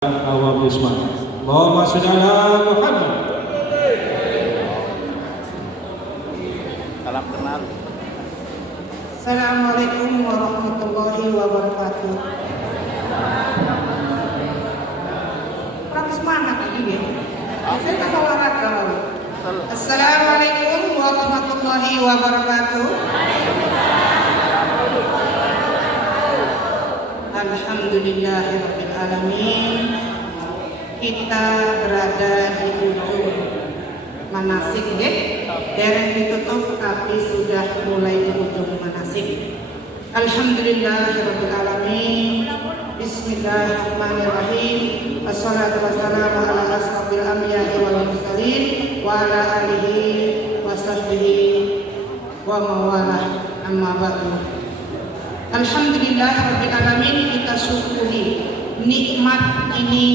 Awal Isma. Allahumma sholli ala Muhammad. Salam kenal. Assalamualaikum warahmatullahi wabarakatuh. Kurang semangat ini ya. Saya tak olahraga lalu. Assalamualaikum warahmatullahi wabarakatuh. Alhamdulillahirabbil alamin. Kita berada di ujung manasik ya. Dereng ditutup tapi sudah mulai di ujung manasik. Alhamdulillahirabbil alamin. Bismillahirrahmanirrahim. Wassalatu wassalamu ala asrofil anbiya'i wal mursalin wa ala alihi wa sahbihi wa mawalah, amma ba'du. Alhamdulillahirabbil alamin, kita syukuri nikmat ini,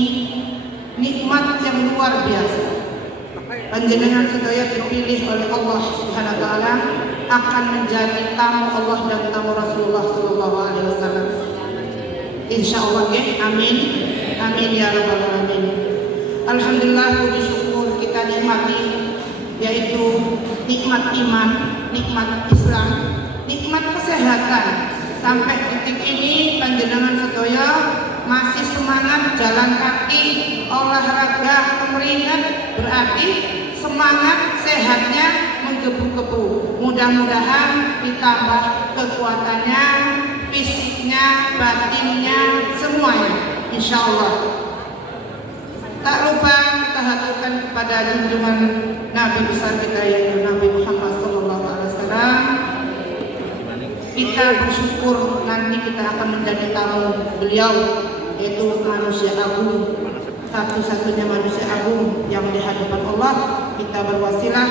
nikmat yang luar biasa. Panjenengan sedaya dipilih oleh Allah Subhanahu wa taala akan menjadi tamu Allah dan tamu Rasulullah sallallahu alaihi wasallam. Insyaallah ya, amin. Amin ya rabbal alamin. Alhamdulillah, puji syukur kita nikmati, yaitu nikmat iman, nikmat Islam, nikmat kesehatan. Sampai detik ini panjenengan sedaya masih semangat jalan kaki, olahraga, kemeringan, berarti semangat sehatnya menggebu-gebu. Mudah-mudahan ditambah kekuatannya, fisiknya, batinnya, semuanya, insya Allah. Tak lupa kita haturkan kepada junjungan Nabi besar kita yaitu Nabi Muhammad SAW. Kita bersyukur nanti kita akan menjadi tamu beliau, yaitu manusia agung, satu-satunya manusia agung yang di hadapan Allah. Kita berwasilah,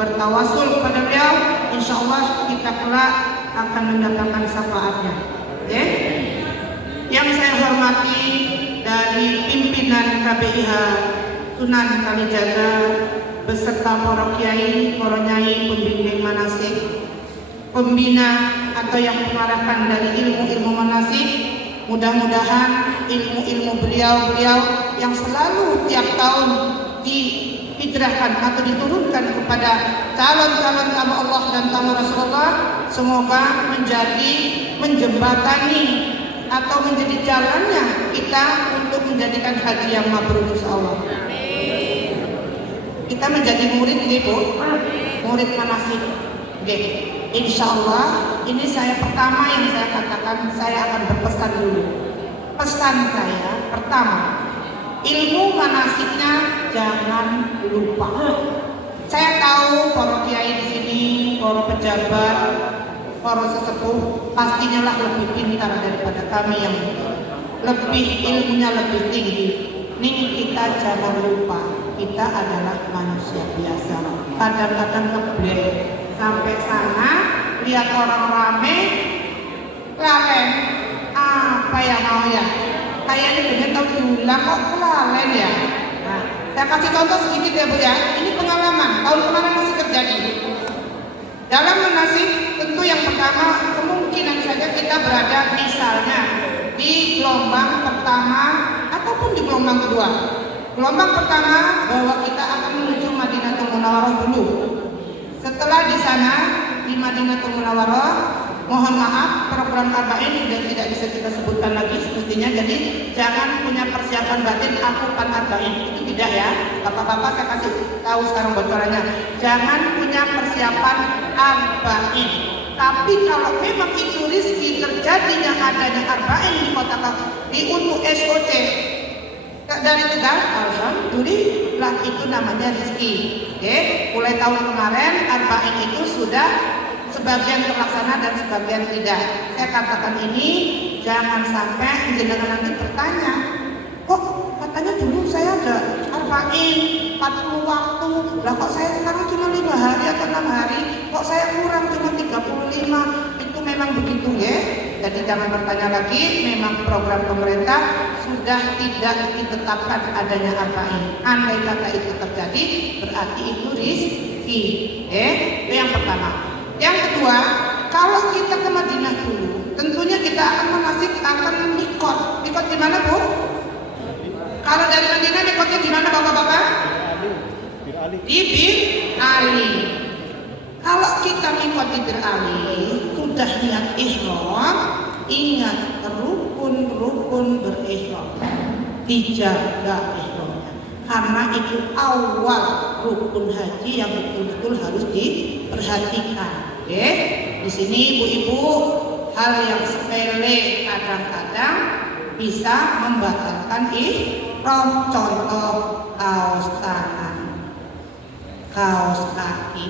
bertawasul kepada beliau, insya Allah kita kelak akan mendapatkan syafaatnya. Okay? Yang saya hormati dari pimpinan KBIH Sunan Kalijaga beserta para kiai, para nyai, pembimbing manasik, pembina atau yang mengarahkan dari ilmu-ilmu manasik. Mudah-mudahan ilmu-ilmu beliau-beliau yang selalu tiap tahun dihijrahkan atau diturunkan kepada calon-calon tamu Allah dan tamu Rasulullah, semoga menjadi menjembatani atau menjadi jalannya kita untuk menjadikan haji yang mabrur insyaallah. Kita menjadi murid gitu, murid manasik. Oke. Insya Allah ini saya pertama yang saya katakan, saya akan berpesan dulu. Pesan saya pertama, ilmu manasiknya jangan lupa. Saya tahu para kiai di sini, para pejabat, para sesepuh pastinya lah lebih pintar daripada kami yang lebih ilmunya lebih tinggi. Ini kita jangan lupa, kita adalah manusia biasa. Kadang-kadang keblek. Sampai sana lihat orang rame, kelalen, apa yang mau ya? Kayaknya dengan tahu diulang kok kelalen ya. Nah, saya kasih contoh sedikit ya Bu ya. Ini pengalaman tahun kemarin masih terjadi. Dalam manasik tentu yang pertama kemungkinan saja kita berada misalnya di gelombang pertama ataupun di gelombang kedua. Gelombang pertama bahwa kita akan menuju Madinatul Munawwarah dulu. Setelah di sana di Madinatul Munawwarah, mohon maaf program arba'in sudah tidak bisa kita sebutkan lagi semestinya. Jadi jangan punya persiapan batin aku pan arba'in, itu tidak ya. Bapak-bapak saya kasih tahu sekarang bocorannya. Jangan punya persiapan arba'in. Tapi kalau memang itu rizki terjadinya adanya arba'in di kota di untuk SOC dari Tegal, alhamdulillah itu namanya rezeki. Oke, mulai tahun kemarin arba'in itu sudah sebagian terlaksana dan sebagian tidak. Saya katakan ini jangan sampai jenengan nanti bertanya, kok katanya dulu saya ada arba'in 40 waktu, lah kok saya sekarang cuma 5 hari atau 6 hari, kok saya kurang cuma 35. Itu memang begitu ya. Jadi jangan bertanya lagi, memang program pemerintah sudah tidak ditetapkan adanya arba'in. Andai kata itu terjadi, berarti itu rizki. Itu yang pertama. Yang kedua, kalau kita ke Madinah dulu, tentunya kita akan menasik akan mikot. Mikot di mana Bu? Kalau dari Madinah mikotnya di mana bapak-bapak? Di Bir Ali. Kalau kita mikot di Bir Ali, sudah niat ihram, ingat rukun-rukun berihram, dijaga ihramnya, karena itu awal rukun haji yang betul-betul harus diperhatikan. Oke, di sini ibu-ibu, hal yang sepele kadang-kadang bisa membatalkan ihram. Contoh kaos tangan, kaos kaki,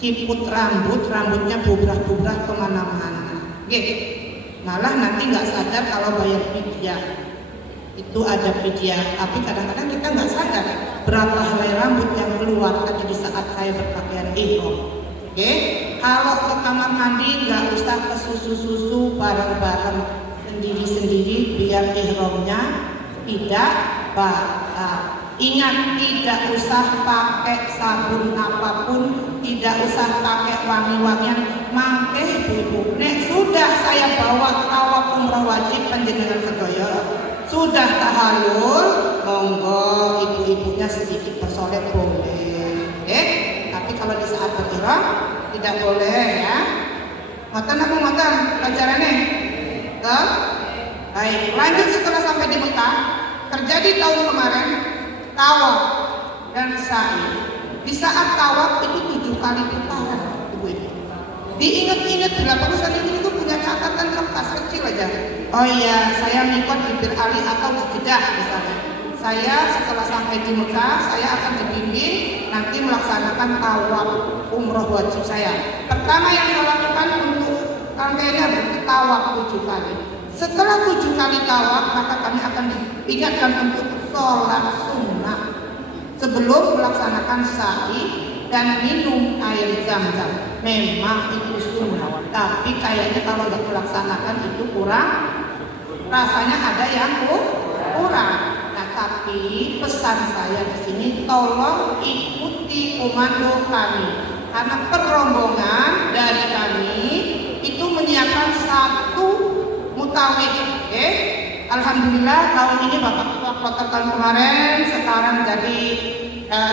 ciput rambutnya bubrah-bubrah kemana-mana. Oke, malah nanti nggak sadar kalau bayar fidyah. Itu ada fidyah, tapi kadang-kadang kita nggak sadar berapa helai rambut yang keluar tadi di saat saya berpakaian ihram. Oke, kalau ke kamar mandi nggak usah ke susu bareng-bareng, sendiri-sendiri biar ihramnya tidak batal. Ingat, tidak usah pakai sabun apapun, tidak usah pakai wangi-wangian. Mangke ibu-ibu, nek sudah saya bawa tawaf umrah wajib panjenengan sedaya, sudah tahallul, monggo ibu-ibunya sedikit bersolek boleh. Tapi kalau di saat berihram tidak boleh ya. Ngoten apa ngoten pelajarannya? Baik, lanjut. Setelah sampai di Mekah, terjadi tahun kemarin tawaf dan sa'i. Di saat tawaf itu 7 kali putaran, ibu-ibu. Diingat-ingat bila perusahaan ini tuh punya catatan kertas kecil aja. Oh iya, saya mikot di Bir Ali atau di Jeddah misalnya. Saya setelah sampai di Mekah, saya akan dibimbing nanti melaksanakan tawaf umroh wajib saya. Pertama yang saya lakukan untuk rangkaiannya berarti tawaf 7 kali. Setelah 7 kali tawaf, maka kami akan diingatkan untuk sholat sunnah sebelum melaksanakan sa'i dan minum air zam-zam. Memang itu sunnah, tapi kayaknya kalau nggak melaksanakan itu kurang, rasanya ada yang kurang. Nah, tapi pesan saya di sini, tolong ikuti komando kami, karena perrombongan dari kami itu menyiapkan 1 mutawif. Alhamdulillah tahun ini Bapak Ketua Kloter tahun kemarin sekarang jadi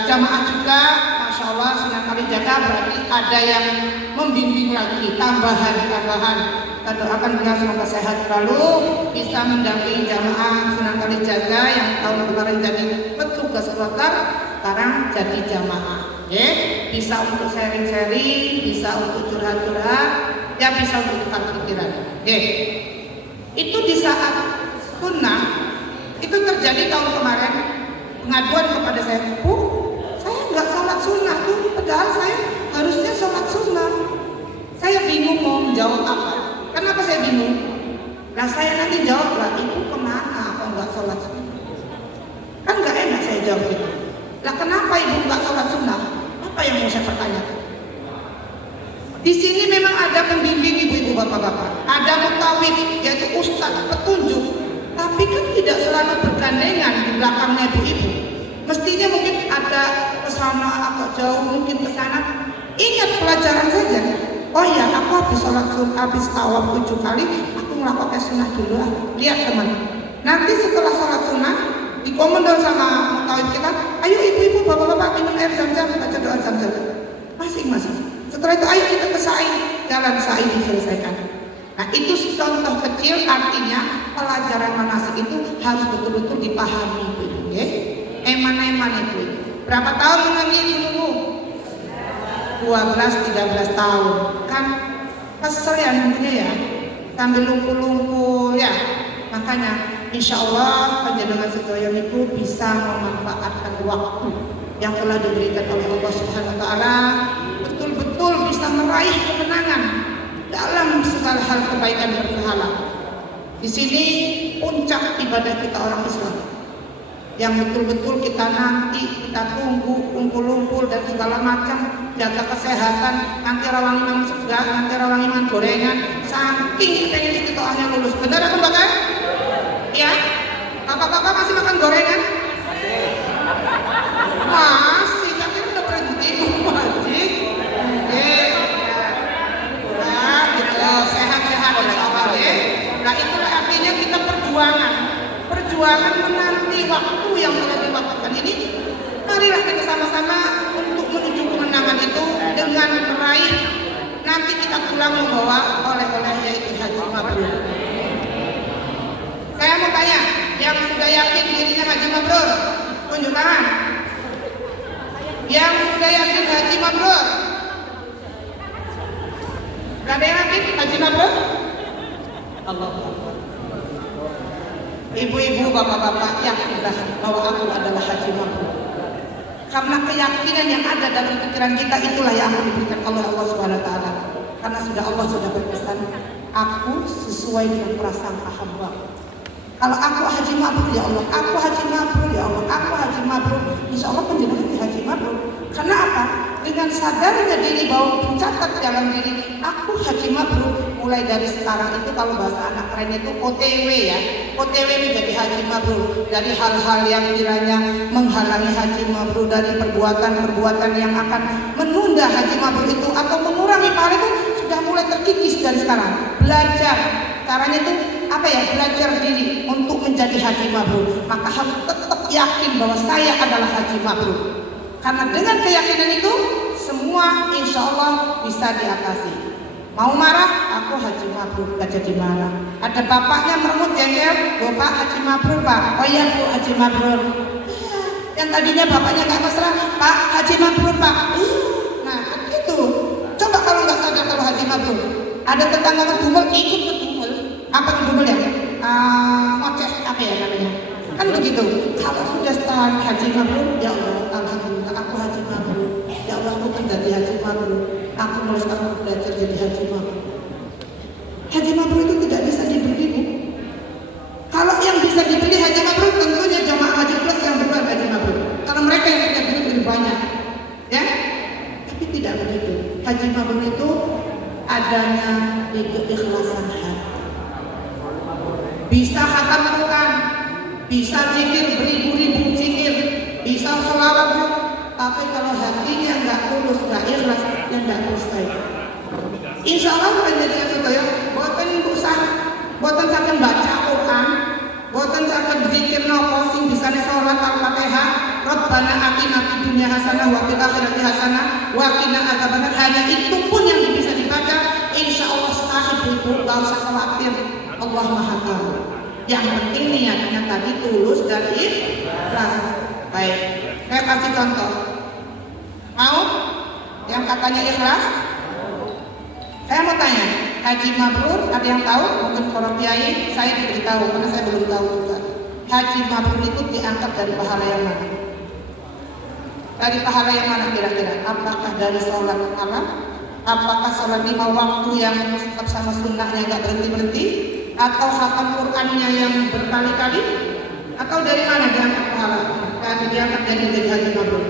jamaah juga, Masya Allah, Sunan Kalijaga. Berarti ada yang membimbing lagi, tambahan. Kita doakan beliau semoga sehat selalu, bisa mendampingi jamaah Sunan Kalijaga yang tahun kemarin jadi petugas kloter, sekarang jadi jamaah. Bisa untuk sharing-sharing, bisa untuk curhat-curhat, ya bisa untuk tukar pikiran. Itu di saat sunnah itu terjadi tahun kemarin, pengaduan kepada saya, Bu, saya nggak sholat sunnah tuh, padahal saya harusnya sholat sunnah. Saya bingung mau menjawab apa. Kenapa saya bingung? Nah, saya nanti jawab lah, Ibu kemana kalau nggak sholat sunnah? Kan nggak enak saya jawab gitu. Lah kenapa Ibu nggak sholat sunnah? Apa yang mau saya pertanyakan? Di sini memang ada pembimbing ibu-ibu bapak-bapak, ada mutawif yaitu ustadz petunjuk, tapi kan tidak selalu bergandengan di belakangnya ibu-ibu. Mestinya mungkin ada kesana agak jauh, mungkin kesana. Ingat pelajaran saja. Oh ya, aku habis sholat habis tawaf 7 kali, aku melakukan sunnah dulu. Lihat teman, nanti setelah sholat sunnah dikomando sama mutawif kita, ayo ibu-ibu bapak-bapak minum air zam-zam, baca doa zam-zam masing-masing. Setelah itu ayo kita ke sa'i, jalan sa'i diselesaikan. Nah, itu contoh kecil, artinya pelajaran manasik itu harus betul-betul dipahami, ibu. Eman-eman itu. Berapa tahun menangi dulu? 12-13 tahun. Kan kesel ya namanya ya, sambil lumpur-lumpur ya. Makanya insya Allah panjenengan sedaya niku bisa memanfaatkan waktu yang telah diberikan oleh Allah Subhanahu wa taala, betul-betul bisa meraih kemenangan dalam segala hal kebaikan berpahala. Di sini puncak ibadah kita orang Islam yang betul-betul kita nanti, kita tunggu, kumpul-kumpul dan segala macam, jaga kesehatan, nanti rawang imam segar, nanti rawang imam gorengan, saking pengen istiqomahnya lulus. Benar apa enggak? Ya, bapak-bapak masih makan gorengan? Masih, tapi udah berhenti wajib. Nah, gitu, sehat-sehat insya Allah ya. Nah, itulah artinya kita perjuangan menanti waktu kita pulang membawa oleh-oleh yaitu haji mabrur. Saya mau tanya, yang sudah yakin dirinya haji mabrur, tunjuk tangan. Yang sudah yakin haji mabrur? Gak ada yang yakin haji mabrur? Allah. Ibu-ibu, bapak-bapak, yakinlah bahwa aku adalah haji mabrur. Karena keyakinan yang ada dalam pikiran kita itulah yang akan diberikan oleh Allah Subhanahu wa taala. Karena Allah sudah berpesan, aku sesuai dengan prasangka hamba. Kalau aku haji mabrur ya Allah, aku haji mabrur ya Allah, aku haji mabrur, insya Allah penjenengan haji mabrur. Karena apa? Dengan sadarnya diri bahwa mencatat dalam diri aku haji mabrur, mulai dari sekarang itu kalau bahasa anak keren itu OTW ya, OTW menjadi haji mabrur dari hal-hal yang kiranya menghalangi haji mabrur, dari perbuatan-perbuatan yang akan menunda haji mabrur itu atau mengurangi pahala itu sudah mulai terkikis dari sekarang. Belajar caranya itu apa ya? Belajar diri untuk menjadi haji mabrur. Maka harus tetap yakin bahwa saya adalah haji mabrur. Karena dengan keyakinan itu semua insya Allah bisa diatasi. Mau marah, aku haji mabrur, gak jadi marah. Ada bapaknya meremut jengkel, Bapak haji mabrur Pak. Oh iya Bu, haji mabrur. Iya. Yang tadinya bapaknya gak mesra, Pak haji mabrur Pak. Iya. Nah kan gitu. Coba kalau nggak sadar kalau haji mabrur, ada tetangga ngedumel, ikut ngedumel. Apa ngedumel ya? Ngoceh apa ya namanya? Kan begitu. Kalau sudah start haji mabrur, ya Allah, alhamdulillah aku haji mabrur. Ya Allah, aku menjadi haji mabrur. Aku mulai sekarang belajar jadi haji mabrur. Haji mabrur itu tidak bisa dibeli, Bu. Kalau yang bisa dibeli haji mabrur tentunya jamaah haji plus yang berbuat haji mabrur. Karena mereka yang punya duit lebih banyak, ya. Tapi tidak begitu. Haji mabrur itu adanya di keikhlasan hati. Bisa khatam Quran, bisa zikir beribu-ribu zikir, bisa sholawat. Tapi kalau hatinya nggak tulus, nggak ikhlas, ya nggak selesai. Insya Allah bukan jadi sedaya, buatan usah, buatan saking baca Quran, buatan saking berzikir nopo sing bisa sholat al-fatihah, Rabbana atina fid dunya hasanah wa fil akhirati hasanah wa qina adzabannar. Hanya itu pun yang bisa dibaca, insya Allah sahih itu, nggak usah khawatir. Allah Maha Tahu. Yang penting niatnya tadi tulus dan ikhlas. Baik, saya kasih contoh. Mau? Yang katanya ikhlas? Saya mau tanya, haji mabrur ada yang tahu? Mungkin para kiai, saya diberitahu karena saya belum tahu juga. Haji mabrur itu diangkat dari pahala yang mana? Dari pahala yang mana kira-kira? Apakah dari sholat malam? Apakah sholat 5 waktu yang tetap sama sunnahnya gak berhenti-berhenti? Atau khatam Qur'annya yang berkali-kali? Atau dari mana diangkat pahala? Karena diangkat jadi haji mabrur.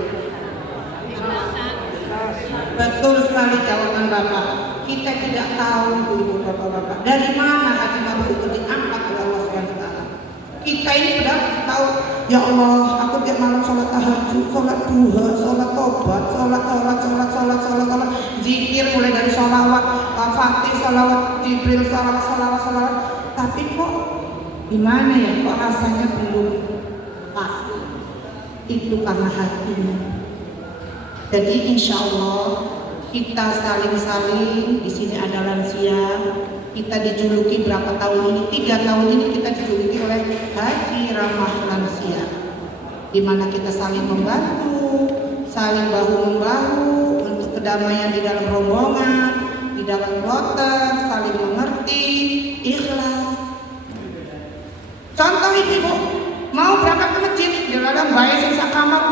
Betul sekali jawaban Bapak. Kita tidak tahu ibu bapak-bapak dari mana haji mabrur itu diangkat oleh Allah SWT. Kita ini sudah tahu, ya Allah, aku tiap malam sholat tahajud, sholat duha, sholat tobat, sholat, zikir mulai dari sholawat, fatih, sholawat, jibril, sholawat. Tapi kok gimana ya? Kok rasanya belum pas? Itu karena hatinya. Jadi insya Allah kita saling-saling. Di sini ada lansia. Kita dijuluki berapa tahun ini? 3 tahun ini kita dijuluki oleh Haji Ramah Lansia. Di mana kita saling membantu, saling bahu-membahu untuk kedamaian di dalam rombongan, di dalam kloter, saling mengerti, ikhlas. Contoh ibu mau berangkat ke masjid, di dalam bayi sisa kamar,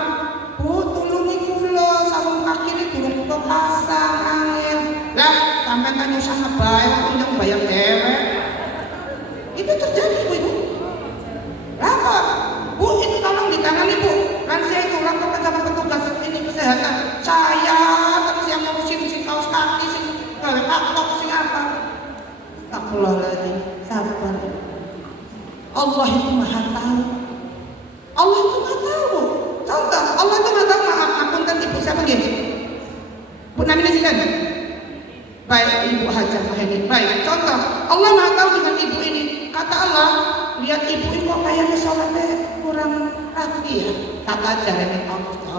Bu tulungi kula sarung kaki ini durung kula pasang angin. Lah sampai tanya sama bayi untuk bayar cewek. Itu terjadi Bu. Lapor, Bu itu tolong ditangani Bu. Lansia itu lapor sama petugas ini kesehatan. Saya terus yang ngurusin si kaos kaki, si kaktok, si apa. Astagfirullahaladzim, sabar. Allah itu Maha Tahu. Allah itu Maha Tahu. Contoh, Allah itu Maha Tahu. Maaf, apunten ibu siapa gini? Bu namanya silakan. Baik, Ibu Hajah Maheni. Baik, contoh, Allah Maha Tahu dengan ibu ini. Kata Allah, lihat ibu ini kok kayaknya sholatnya kurang rapi ya. Kata aja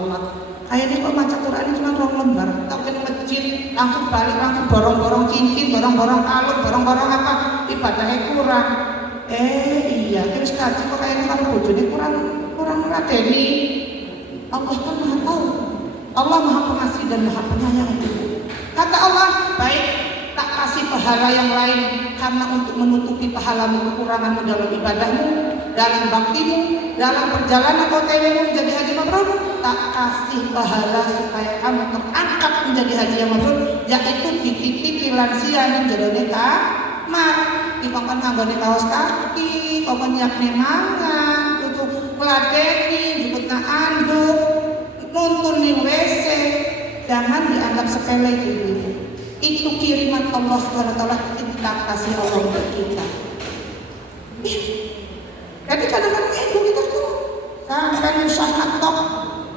Allah. Kayaknya kok maca Quran cuma 2 lembar, tak ke masjid langsung balik langsung borong-borong cincin, borong-borong kalung, borong-borong apa, ibadahnya kurang. Iya, terus kaji kok kayaknya kalau bojone kurang meladeni. Allah kan maha tahu, Allah maha pengasih dan maha penyayang itu. Kata Allah, baik tak kasih pahala yang lain karena untuk menutupi pahalamu kekuranganmu dalam ibadahmu, dalam baktimu, dalam perjalanan OTW-mu menjadi haji mabrur. Tak kasih pahala supaya kamu terangkat menjadi haji yang mabrur, yaitu dititipi lansia yang jadone kamar, dikongkon nganggone kaos kaki, kongkon nyiapne mangan, untuk meladeni, jemputna anduk, nuntun di WC. Jangan dianggap sepele gitu. Itu kiriman Allah SWT, kita kasih Allah untuk kita. Jadi kadang-kadang ego kita tuh sampai nyusah ngetok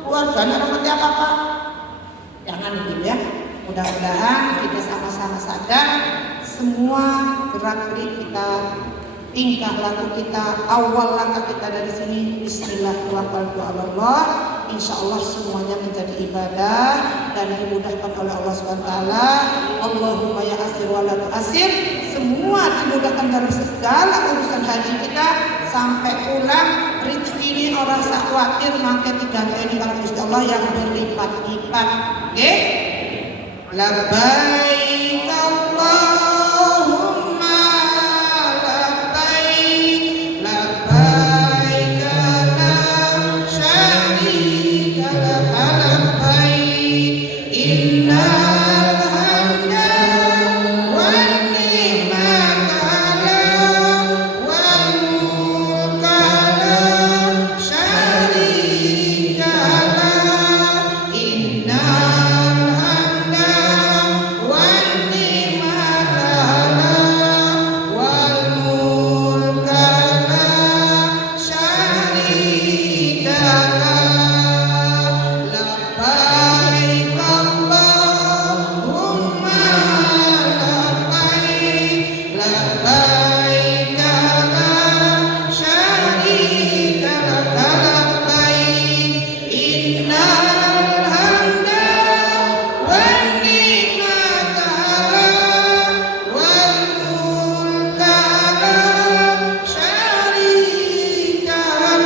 keluarganya seperti apa-apa. Jangan gitu ya. Mudah-mudahan kita sama-sama sadar semua gerak-gerik kita, tingkah laku kita, awal langkah kita dari sini, Bismillahirrahmanirrahim. Insya Allah semuanya menjadi ibadah dan dimudahkan oleh Allah SWT. Allahumma ya asir wa la tu'asir. Semua dimudahkan dalam segala urusan haji kita sampai pulang. Rezeki ini orang sak khawatir mangke diganteni kalau Gusti Allah yang berlipat-lipat. Oke? Labbaik Allahumma labbaik, labbaik la syarika laka labbaik, innal hamda wan ni'mata lak wal mulka la syarika lak, innal hamda wan ni'mata lak wal mulka la syarika lak. Labbaik Allahumma labbaik, labbaik la syarika laka labbaik, innal hamda wan ni'mata lak wal mulka la syarika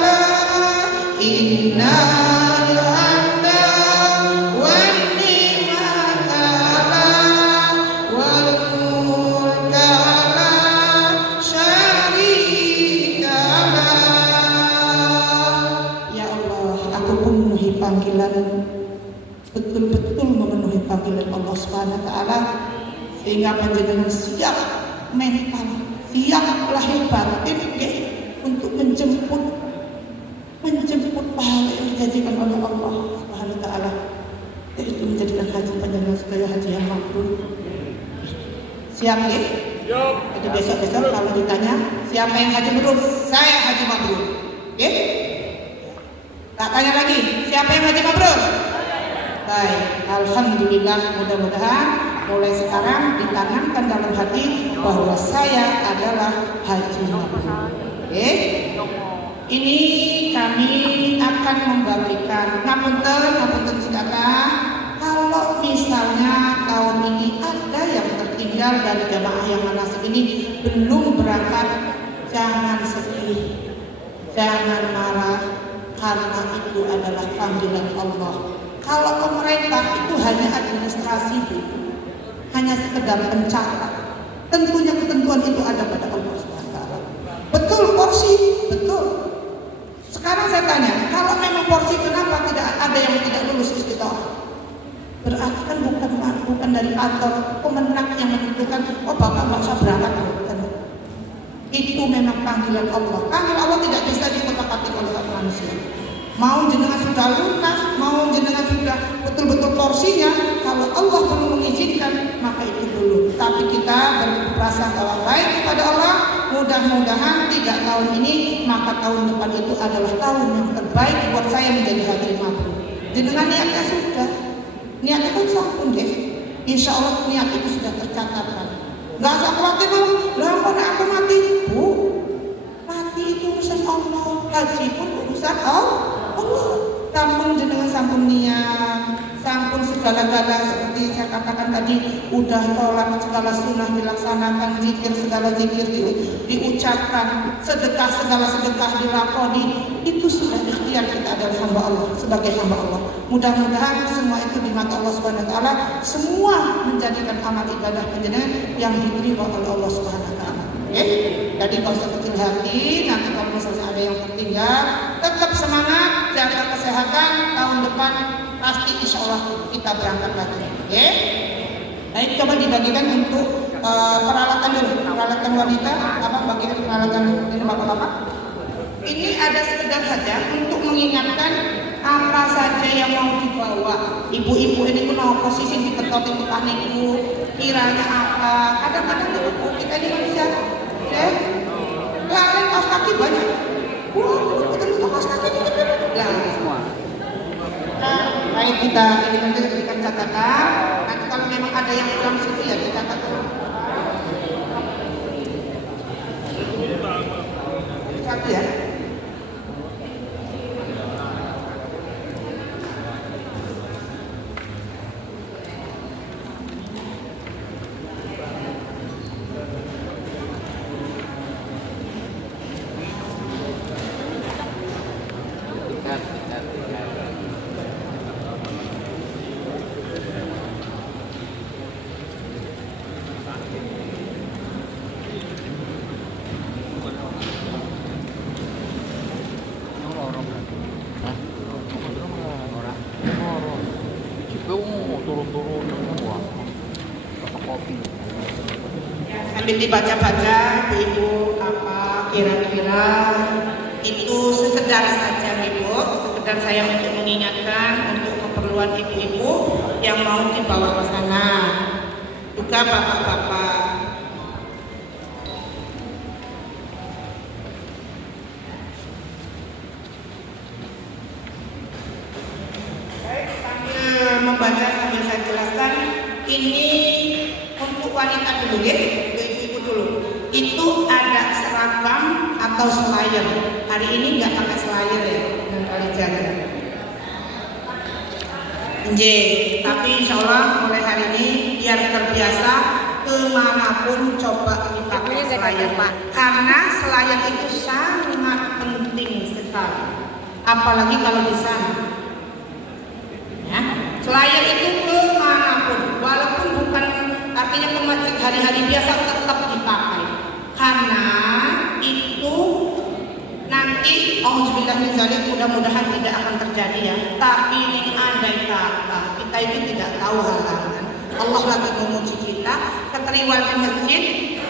lak, innal hamda wan ni'mata lak wal mulka la syarika lak. Ya Allah, aku penuhi panggilan, betul-betul memenuhi panggilan Allah SWT, sehingga panjenengan siap mental, siap lahir batin untuk menjemput pahala yang dijanjikan oleh Allah SWT, yaitu menjadikan haji panjenengan sebagai haji yang mabrur. Siap ya? Jadi besok-besok kalau ditanya siapa yang haji mabrur, saya haji mabrur. Oke? Tak tanya lagi, siapa yang haji mabrur? Baik, alhamdulillah, mudah-mudahan mulai sekarang ditanamkan dalam hati bahwa saya adalah haji mabrur. Oke? Ini kami akan membagikan ngapunten sedekah. Kalau misalnya tahun ini ada yang tertinggal dari jamaah yang manasik ini belum berangkat, jangan sedih, jangan marah, karena itu adalah panggilan Allah. Kalau pemerintah itu hanya administrasi, hanya sekedar pencatat. Tentunya ketentuan itu ada pada Allah SWT. Betul porsi, betul. Sekarang saya tanya, kalau memang porsi kenapa tidak ada yang tidak lulus istitoah? Berarti kan bukan dari kantor pemenang yang menentukan, oh bapak nggak usah berangkat, bukan. Itu memang panggilan Allah. Panggilan Allah tidak bisa dikotak-katik oleh manusia. Mau jenengan sudah lunas, mau jenengan sudah betul-betul porsinya, kalau Allah belum mengizinkan, maka itu dulu. Tapi kita berprasangka baik kepada Allah. Mudah-mudahan tidak tahun ini, maka tahun depan itu adalah tahun yang terbaik buat saya menjadi haji mabrur. Jenengan niatnya sudah, niatnya kan sampun deh. Insya Allah niat itu sudah tercatatkan. Gak usah khawatir, lah kok aku mati? Bu, mati itu urusan Allah, haji pun urusan Allah. Sampun jenengan sampun niat, segala-gala seperti saya katakan tadi, udah sholat segala sunnah dilaksanakan, zikir segala zikir diucapkan, sedekah segala sedekah dilakoni, itu sudah ikhtiar kita adalah hamba Allah, sebagai hamba Allah. Mudah-mudahan semua itu di mata Allah Subhanahu wa taala semua menjadikan amal ibadah panjenengan yang diterima oleh Allah Subhanahu wa taala. Jadi kalau kecil hati, nanti kalau misalnya ada yang tertinggal, tetap semangat, jaga kesehatan. Tahun depan pasti insya Allah kita berangkat lagi. Baik, coba dibagikan untuk peralatan dulu, peralatan wanita, apa bagian peralatan ini bapak-bapak? Ini ada sekedar saja untuk mengingatkan apa saja yang mau dibawa. Ibu-ibu ini mau posisi di ketot itu paniku, kiranya apa? Kadang-kadang kita ini manusia. Kalian kaos kaki banyak. Kita kaos kaki lah. Baik, kita ini nanti berikan catatan. Nanti kalau memang ada yang kurang situ ya dicatat. Satu ya. Sambil dibaca-baca, ibu apa kira-kira itu sekedar saja ibu, sekedar saya untuk mengingatkan untuk keperluan ibu-ibu yang mau dibawa ke sana, juga bapak-bapak. Baik, sambil membaca sambil saya jelaskan, ini untuk wanita dulu ya. Itu ada seragam atau slayer. Hari ini nggak pakai slayer ya, yang kali jaga. Tapi insya Allah mulai hari ini biar terbiasa kemanapun coba dipakai slayer, karena slayer itu sangat penting sekali. Apalagi kalau di sana. Ya, slayer itu kemanapun, walaupun bukan artinya ke masjid hari-hari biasa tetap dipakai. Karena itu nanti auzubillah min dzalik, mudah-mudahan tidak akan terjadi ya. Tapi ini andai kata kita itu tidak tahu halangan. Allah lagi memuji kita, keterima di masjid,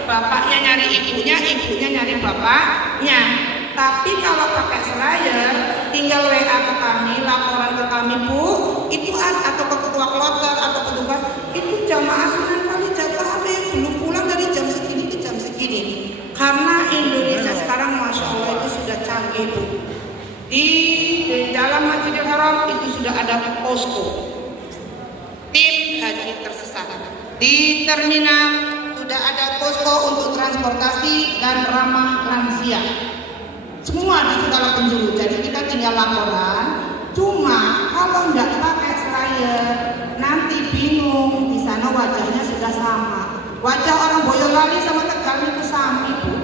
bapaknya nyari ibunya, ibunya nyari bapaknya. Tapi kalau pakai slayer, tinggal WA ke kami, laporan ke kami, Bu, itu atau ke ketua kloter atau petugas, itu jamaah Sunan Kalijaga ada yang belum pulang dari jam segini ke jam segini. Karena Indonesia sekarang Masya Allah itu sudah canggih Bu. Di dalam Masjidil Haram itu sudah ada posko tim haji tersesat. Di terminal sudah ada posko untuk transportasi dan ramah lansia. Semua di segala penjuru. Jadi kita tinggal laporan. Cuma kalau nggak pakai slayer nanti bingung. Di sana wajahnya sudah sama. Wajah orang Boyolali sama Tegal itu sama Bu.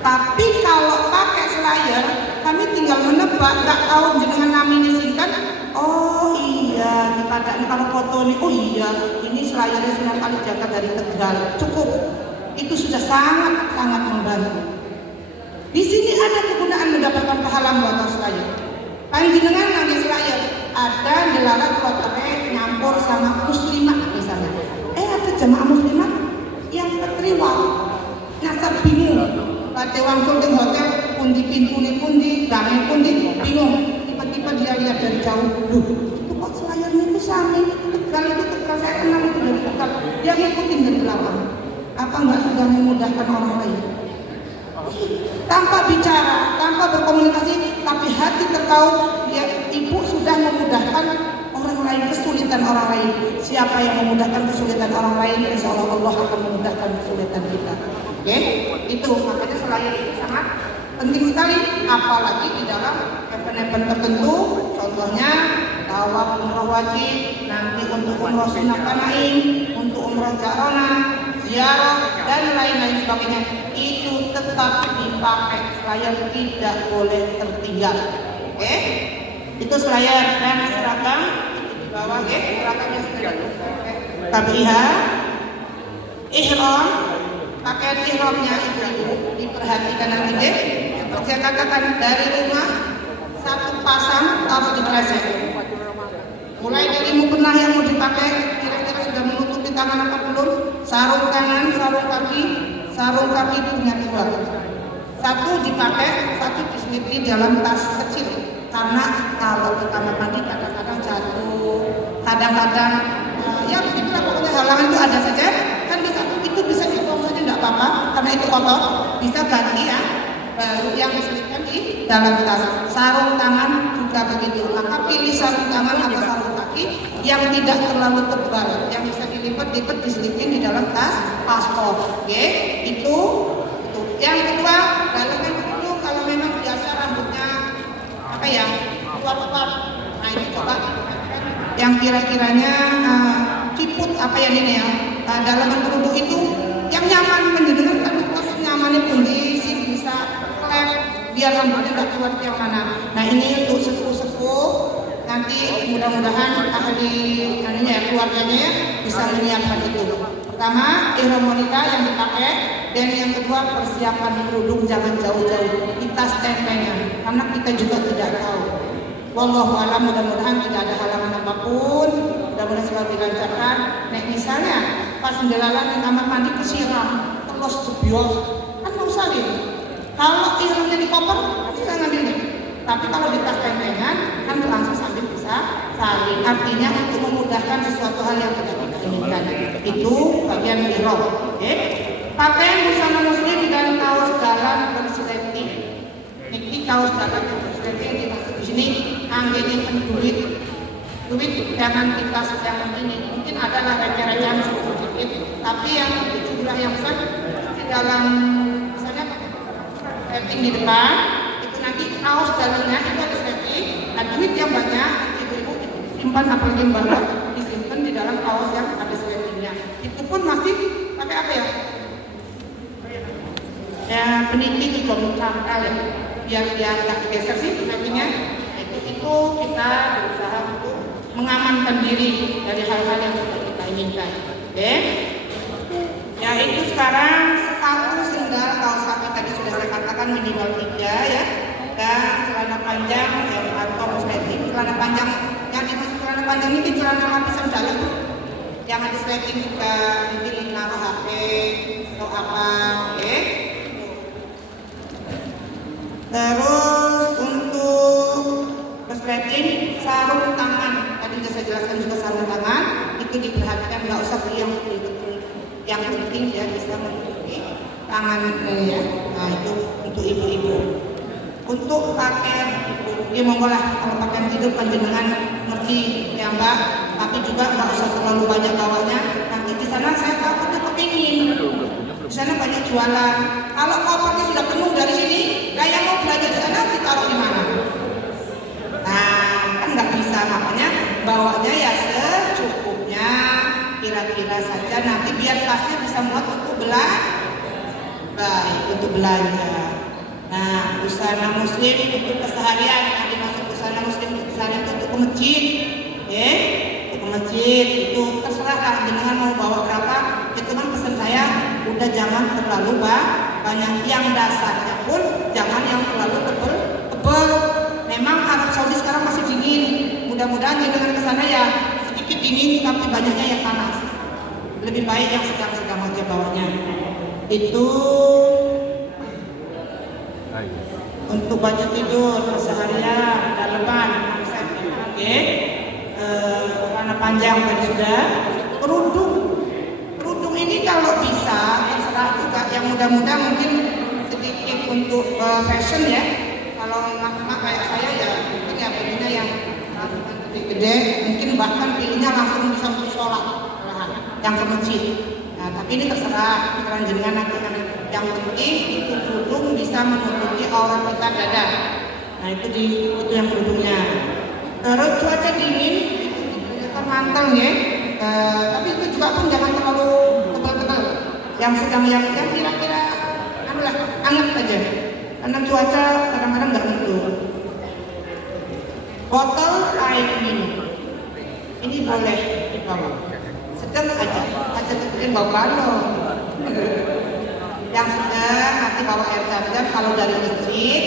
Tapi kalau pakai slayer kami tinggal menebak, nggak tahu jenengan namanya singkat. Oh iya, dikatakan kalau foto ini, oh iya, ini slayernya Sunan Kalijaga dari Tegal. Cukup, itu sudah sangat membantu. Di sini ada kegunaan mendapatkan pahala membuat slayer. Panjenengan nangis slayer, ada dilarang kalau pakai nyampur sama muslimat misalnya. Ada jamaah muslimat yang keterima, nyasar bingung. Pada langsung di hotel, pundi pintu ni pundi, gange pundi, bingung. Tiba-tiba dia lihat dari jauh, loh, itu kok selayarnya itu sama, itu Tegal, saya kenal itu dari Tegal. Dia ngikutin dari belakang. Apa enggak sudah memudahkan orang lain? Tanpa bicara, tanpa berkomunikasi, tapi hati terkau, dia ibu sudah memudahkan orang lain, kesulitan orang lain. Siapa yang memudahkan kesulitan orang lain, insya Allah Allah akan memudahkan kesulitan kita. Oke, itu makanya slayer itu sangat penting sekali, apalagi di dalam event-event tertentu. Contohnya tawaf umroh wajib, nanti untuk umroh sunnah tanaim, untuk umroh jarona, ziarah dan lain-lain sebagainya itu tetap dipakai, slayer tidak boleh tertinggal. Oke? Itu slayer dan seragam itu di bawah ya, seragamnya sendiri. Tabiha, ihram, pakaian ihramnya itu diperhatikan nanti deh. Seperti saya katakan dari rumah satu pasang taruh di kresek. Mulai dari mukena yang mau dipakai kira-kira sudah menutupi tangan atau belum, sarung tangan, sarung kaki punya dua. Satu dipakai, satu diselipi dalam tas kecil. Karena kalau di kamar mandi kadang-kadang jatuh, kadang-kadang ya begitulah pokoknya halangan itu ada saja. Kan itu bisa dibuang saja tidak apa-apa karena itu kotor, bisa ganti ya. Baru yang diselipkan di dalam tas. Sarung tangan juga begitu. Maka pilih sarung tangan atau sarung kaki yang tidak terlalu tebal, yang bisa dilipat-lipat diselipin di dalam tas paspor. Oke, itu. Yang kedua, dalamnya dulu kalau memang biasa rambutnya apa ya, keluar-keluar. Nah ini coba yang kira-kiranya ciput apa ya ini ya, dalaman kerudung itu yang nyaman menjenengan kan tas nyamannya pun bisa klep biar rambutnya nggak keluar yang mana. Nah ini untuk sepuh-sepuh nanti mudah-mudahan ahli aninya ya, keluarganya ya, bisa menyiapkan itu. Pertama ihram wanita yang dipakai, dan yang kedua persiapan kerudung jangan jauh-jauh di tas tempengan karena kita juga tidak tahu. Wallahu a'lam, mudah-mudahan tidak ada halangan apapun, mudah-mudahan selalu dilancarkan. Nah misalnya pas menjelalan di kamar mandi kesiram terus jebios kan mau salin. Kalau ihramnya di koper bisa ngambil nih. Tapi kalau di tas tempengan kan langsung sambil bisa salin. Artinya untuk memudahkan sesuatu hal yang tidak kita inginkan. Itu bagian ihram. Oke? Pakaian busana muslim dan kaos dalam berseleting. Ini kaos dalam berseleting dimaksud di sini anggini duit jangan kita sedang ini. Mungkin adalah receh-recehan sedikit, tapi yang jumlah yang besar di dalam misalnya setting di depan itu nanti kaos dalamnya itu ada setting. Nah duit yang banyak ibu-ibu simpan apalagi banget disimpan di dalam kaos yang ada settingnya. Itu pun masih pakai apa ya? Ya peniti juga mencangkal ya, biar dia nggak geser sih nantinya. Itu kita berusaha untuk mengamankan diri dari hal-hal yang tidak kita inginkan. Oke? Ya itu sekarang sepatu sendal kaos kaki tadi sudah saya katakan minimal 3 ya, dan celana panjang atau resleting. Celana panjang yang dimaksud celana panjang ini celana lapisan dalam yang ada resleting juga mungkin naruh HP atau apa. Oke? Terus untuk resleting sarung tangan tadi sudah saya jelaskan juga sarung tangan itu diperhatikan nggak usah beli yang betul-betul yang penting ya bisa menutupi tangan ya. Nah itu untuk ibu-ibu. Untuk pakaian ya monggo lah kalau pakaian tidur panjenengan ngerti ya mbak, tapi juga nggak usah terlalu banyak bawanya. Nanti di sana saya takut tuh kepingin. Di sana banyak jualan. Kalau kopernya sudah penuh dari sini, yang mau belanja di sana ditaruh di mana? Nah, kan nggak bisa, makanya bawanya ya secukupnya, kira-kira saja. Nanti biar tasnya bisa muat untuk untuk belanja. Nah, busana muslim untuk keseharian. Yang dimaksud busana muslim untuk keseharian itu untuk ke masjid, ya? Untuk ke masjid itu terserah lah, jenengan mau bawa berapa. Itu kan pesan saya, udah jangan terlalu banyak, yang dasarnya pun jangan yang terlalu tebal. Memang Arab Saudi sekarang masih dingin, mudah-mudahan jangan ke sana ya sedikit dingin tapi banyaknya yang panas. Lebih baik yang sedang-sedang aja bawahnya. Itu untuk baju tidur keseharian dalaman, oke. Celana panjang tadi sudah. Kerudung ini kalau bisa terserah juga, yang muda-muda mungkin sedikit untuk fashion ya. Kalau mak kayak saya ya mungkin ya pilihnya yang gede, mungkin bahkan pilihnya langsung bisa untuk sholat yang ke masjid. Nah tapi ini terserah kalian jenengan nanti. Yang penting itu kerudung bisa menutupi aurat kita dada. Nah itu yang kerudungnya. Terus cuaca dingin kental ya. Tapi itu juga pun jangan terlalu tebal-tebal. Yang sedang yang kira-kira anulah anget aja. Karena cuaca kadang-kadang nggak menentu. Botol air minum ini boleh dibawa. Sedang aja kecil bawa balon. Yang sedang nanti bawa air zam-zam. Kalau dari masjid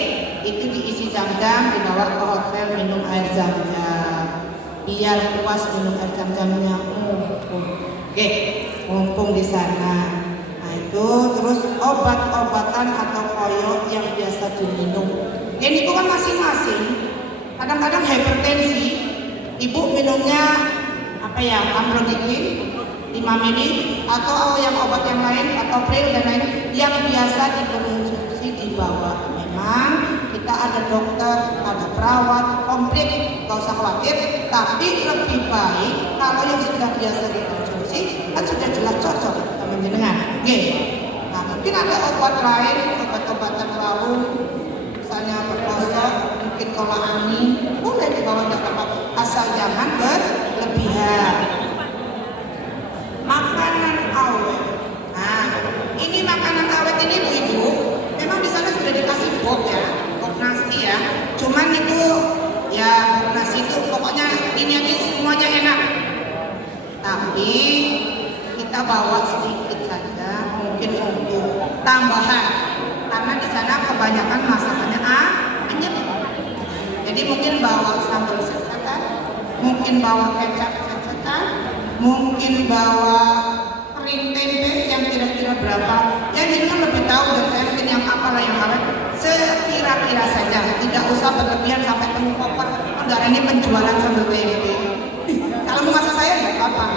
itu diisi zam-zam, dibawa ke hotel minum air zam-zam. Biar puas minum air zam-zamnya. Oke, mumpung di sana. Nah itu terus obat-obatan atau koyo yang biasa diminum. Ini kan masing-masing. Kadang-kadang hipertensi, ibu minumnya apa ya, amlodipin 5 mili atau yang obat yang lain atau pril dan lain yang biasa dikonsumsi di bawah. Memang kita ada dokter, ada perawat, komplit, gak usah khawatir. Tapi lebih baik kalau yang sudah biasa dikonsumsi kan sudah jelas cocok sama jenengan. Oke. Nah mungkin ada obat lain, obat-obatan baru, misalnya berkosok, mungkin tolak angin, boleh dibawa ke tempat asal jangan berlebihan. Makanan awet. Nah, ini makanan awet ini ibu-ibu, memang di sana sudah dikasih box ya, box nasi ya. Cuman itu ya box nasi itu pokoknya ini aja semuanya enak. Tapi kita bawa sedikit saja, mungkin untuk tambahan, karena di sana kebanyakan masakannya anyep. Jadi mungkin bawa sambal sesetan, mungkin bawa kecap sesetan, mungkin bawa kering tempe yang kira-kira berapa. Yang ini lebih tahu dan saya mungkin yang apalah yang awet sekira-kira saja, tidak usah berlebihan sampai penuh koper. Enggak, ini penjualan sambal tempe. Kalau mau masak saya nggak apa-apa.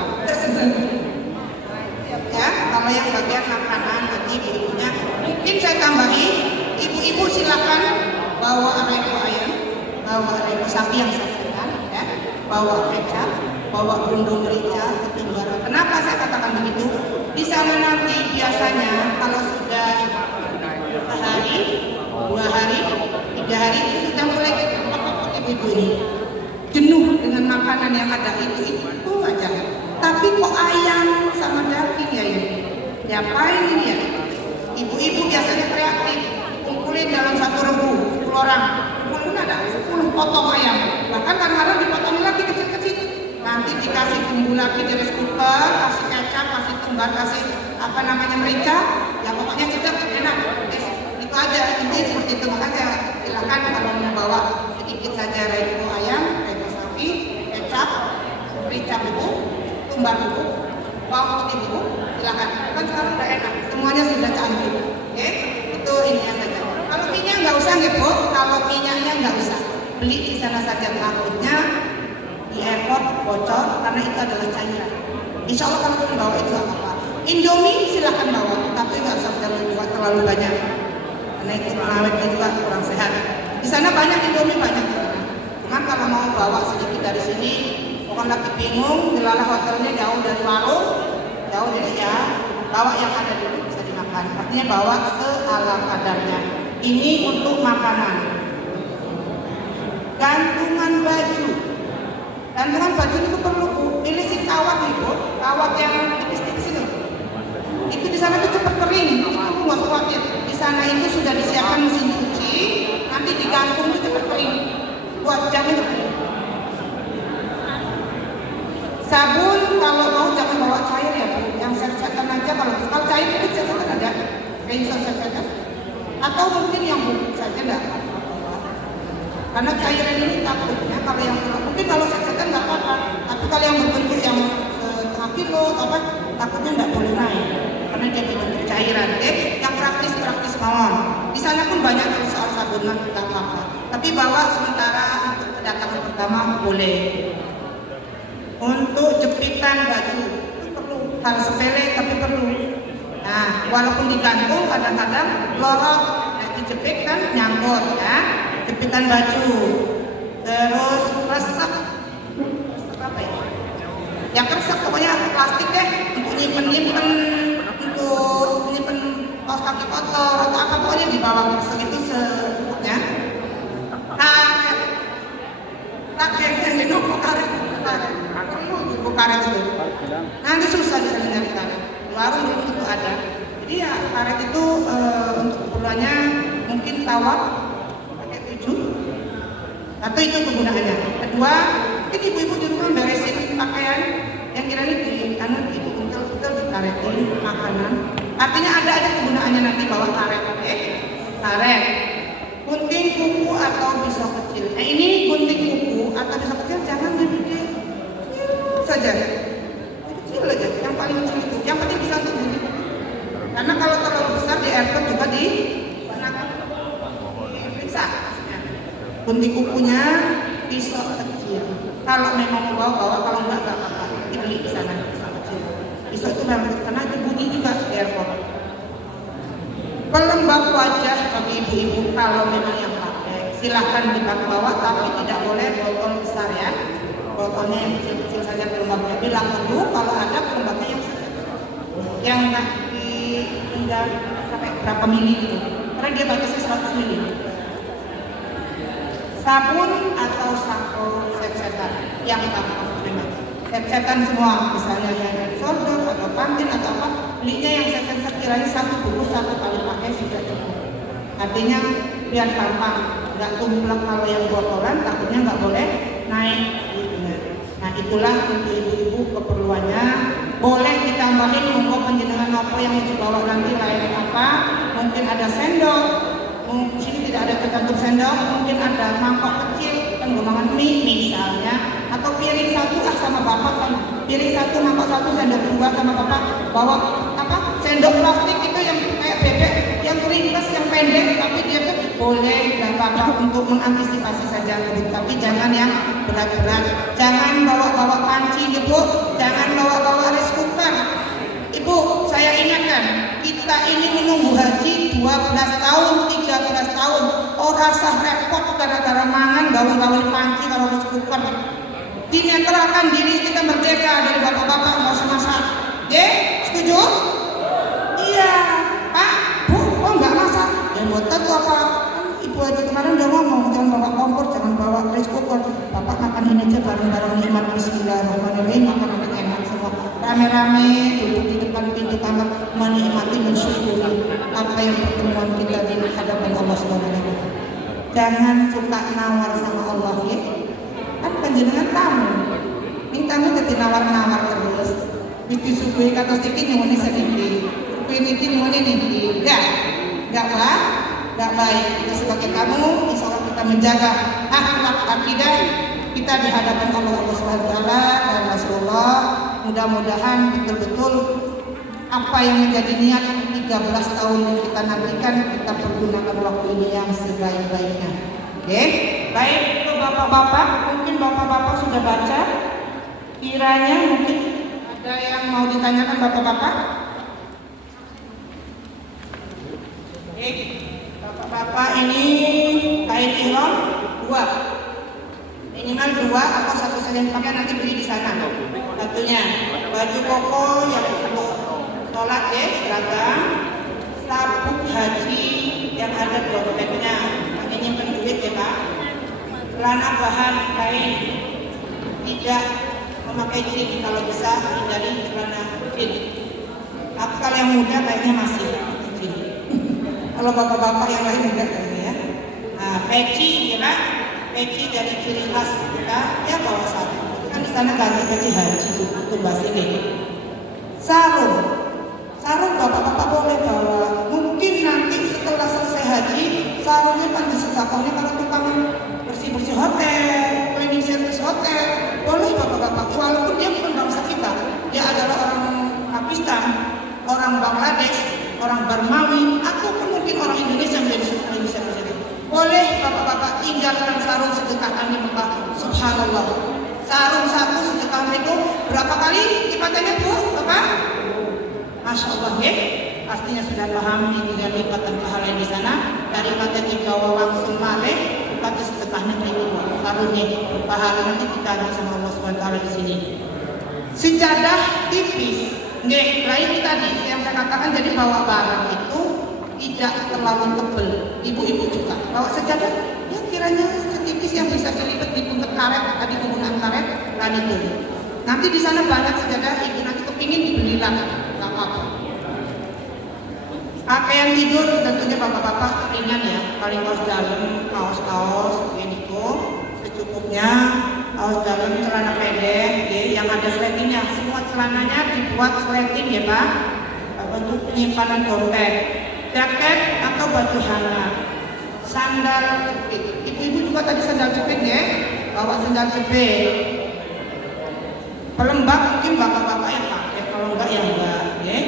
Ya, kalau yang bagian makanan nanti ibunya, mungkin saya tambahi, ibu-ibu silakan bawa reko ayam, bawa reko sapi yang sasetan, ya, bawa kecap, bawa bumbu merica, ketumbar. Kenapa saya katakan begitu? Di sana nanti biasanya kalau sudah sehari, 2 hari, 3 hari itu sudah mulai ibu ini jenuh dengan makanan yang ada itu aja. Tapi kok ayam sama daging ya ini? Diapain ini ya? Ibu-ibu biasanya kreatif, kumpulin dalam 1 regu 10 orang, kumpulin ada 10 potong ayam. Bahkan kadang-kadang dipotong lagi kecil-kecil. Nanti dikasih bumbu lagi di rice cooker, kasih kecap, kasih tumbar, kasih apa namanya merica, ya pokoknya sedap enak. Itu aja, ini seperti itu. Makanya silakan kalau mau bawa sedikit saja reko ayam, reko sapi, kecap, merica bubuk, tumbar bubuk, bawang putih bubuk, silakan. Kan sekarang udah enak, semuanya sudah canggih. Oke, itu ininya saja. Kalau minyak nggak usah Bu, kalau minyaknya nggak usah. Beli di sana saja, takutnya di airport bocor karena itu adalah cairan. Insya Allah kalau kita bawa itu nggak apa-apa. Indomie silakan bawa, tapi nggak usah terlalu banyak. Karena itu pengawetnya juga kurang sehat. Di sana banyak Indomie banyak. Cuman kalau mau bawa sedikit dari sini, bukan lagi bingung, dilalah hotelnya jauh dari warung, jauh jadi ya, bawa yang ada dulu bisa dimakan. Artinya bawa seala kadarnya. Ini untuk makanan. Gantungan baju. Gantungan baju itu perlu Bu. Pilih si kawat ibu, kawat yang tipis-tipis itu. Itu di sana itu cepat kering. Itu nggak usah khawatir. Di sana itu sudah disiapkan mesin cuci. Nanti digantung itu cepat kering. 2 jam itu. Sabun kalau mau jangan bawa cair ya Bu. Yang set-setan aja kalau cair itu set-setan ada. Kayak set-setan. Atau mungkin yang bubuk saja enggak. Karena cairan ini takutnya kalau yang mungkin kalau set-setan nggak apa-apa, tapi kalau yang berbentuk yang setengah kilo apa takutnya nggak boleh naik karena dia berbentuk cairan. Yang praktis mawon. Di sana pun banyak soal sabun nggak apa-apa. Tapi bawa sementara untuk kedatangan pertama boleh. Untuk jepitan baju itu perlu hal sepele tapi perlu. Nah walaupun digantung kadang-kadang lorot, nah dijepit kan nyangkut ya. Jepitan baju, terus resep apa ya? Yang resep pokoknya plastik deh untuk nyimpen untuk nyimpen kaos kaki kotor atau apa pokoknya dibawa resep itu secukupnya. Karet yang minum karet perlu karet itu. Nanti susah di sana nyari karet. Di warung belum tentu ada. Jadi ya karet itu untuk keperluannya mungkin tawar pakai 7. Satu itu kegunaannya. Kedua, mungkin ibu-ibu di rumah beresin pakaian yang kira-kira di ibu betul dikaretin makanan. Artinya ada aja kegunaannya nanti bawa karet, oke? Karet, gunting kuku atau pisau kecil. Nah ini gunting kuku atau pisau kecil jangan yang gede saja, kecil aja, yang paling kecil itu. Yang penting bisa untuk gunting kuku. Karena kalau terlalu besar di airport juga diperiksa. Gunting kukunya pisau kecil. Kalau memang mau bawa, kalau enggak apa-apa. Dibeli di sana pisau kecil. Pisau itu memang karena itu bunyi juga di airport. Pelembab wajah bagi ibu-ibu kalau memang yang pakai silahkan dibawa, tapi tidak boleh botol besar ya. Botolnya yang kecil-kecil saja pelembabnya. Bilang dulu kalau ada pelembabnya yang nggak tinggal sampai berapa mili gitu. Karena dia batasnya 100 mili. Sabun atau sampo set-setan yang gampang memang. Set-setan semua, misalnya yang sodor atau pantin atau apa, belinya yang set-set sekiranya 1 bungkus 1 kali pakai sudah cukup. Artinya biar gampang, nggak tumplek. Kalau yang botolan takutnya nggak boleh naik. Nah itulah untuk ibu-ibu keperluannya. Boleh ditambahin monggo panjenengan nopo yang dibawa nanti lain apa? Mungkin ada sendok, mungkin sini tidak ada tergantung sendok, mungkin ada mangkok kecil penggomangan mie misalnya, atau piring 1 sama bapak, sama piring 1 mangkok 1 sendok 2 sama bapak. Bawa apa? Sendok plastik itu yang kayak bebek yang ringkas yang pendek, tapi dia tuh boleh dan bapak untuk mengantisipasi saja, tapi jangan yang berat-berat. Jangan bawa-bawa panci ibu, jangan bawa-bawa rice cooker. Ibu, saya ingatkan, kita ini menunggu haji 12 tahun, 13 tahun. Orang sah repot gara-gara mangan gawe-gawe panci kalau rice cooker. Dinetralkan diri kita merdeka dari bapak-bapak nggak usah masak. Setuju? Iya, Pak, Bu, kok nggak masak? Ya boten tuh apa? Ibu aja kemarin udah ngomong jangan bawa kompor, jangan bawa rice cooker. Bapak makan ini aja bareng-bareng nikmat bismillahirrahmanirrahim, makan enak semua. Rame-rame duduk di depan pintu kamar menikmati mensyukuri apa yang pertemuan kita di hadapan Allah Subhanahu. Jangan suka nawar sama Allah ya. Kan panjenengan tamu. Mintamu jadi nawar-nawar terus. Biti subuhi kata sedikit nyuwuni sedikit. Piniti nyuwuni niki. Enggak baik. Kita sebagai tamu, insya Allah kita menjaga akhlak akidah kita di hadapan Allah Subhanahu wa taala dan Rasulullah. Mudah-mudahan betul-betul apa yang menjadi niat 13 tahun yang kita nantikan kita pergunakan waktu ini yang sebaik-baiknya. Oke, baik untuk bapak-bapak, mungkin bapak-bapak sudah baca. Kiranya mungkin ada yang mau ditanyakan bapak-bapak. Oke, bapak-bapak ini kain ihram 2, minimal 2 atau 1 saja yang pakai nanti beli di sana. Satunya baju koko yang untuk sholat ya seragam, sabuk haji yang ada dompetnya, pakai nyimpen duit ya Pak. Celana bahan kain, tidak memakai jin kalau bisa hindari celana jin. Tapi kalau yang muda kayaknya masih jin. Kalau bapak-bapak yang lain enggak kayaknya ya. Nah, peci ya Pak, peci dari ciri khas kita ya bawa satu. Kan di sana ganti peci haji itu bahas ini. Sarung bapak-bapak boleh bawa. Mungkin nanti setelah selesai haji, sarungnya kan disesakannya kalau tukang bersih-bersih hotel, cleaning service hotel, boleh bapak-bapak. Walaupun dia bukan bangsa kita, dia adalah orang Pakistan, orang Bangladesh, orang Barmawi, ataupun mungkin orang Indonesia yang jadi cleaning service itu. Boleh bapak-bapak tinggalkan sarung sedekahkan di Mekah. Subhanallah. Sarung satu sedekah itu berapa kali lipatnya Bu, Bapak? Masya Allah ya, pastinya sudah paham dengan lipatan pahala di sana. Dari kata 3 langsung male, kata sedekahnya itu sarungnya berpahala nanti kita ada sama Allah SWT di sini. Sejadah tipis, nggak lain tadi yang saya katakan, jadi bawa barang itu tidak terlalu tebel. Ibu-ibu juga bawa sejadah, ya kiranya setipis yang bisa dilipat di puntet karet, tadi penggunaan karet, dan itu. Nanti di sana banyak sajadah, ibu nanti kepingin dibelilah, nggak apa-apa. Pakaian tidur tentunya bapak-bapak ringan ya, paling kaos dalam, kaos gitu, secukupnya, kaos dalam, celana pendek, ya, yang ada sletingnya. Semua celananya dibuat sleting ya Pak, untuk penyimpanan dompet, jaket atau baju hangat, sandal jepit. Ibu-ibu juga tadi sandal jepit ya, bawa sandal jepit. Pelembab mungkin bapak-bapak yang pakai, kalau enggak ya enggak ya.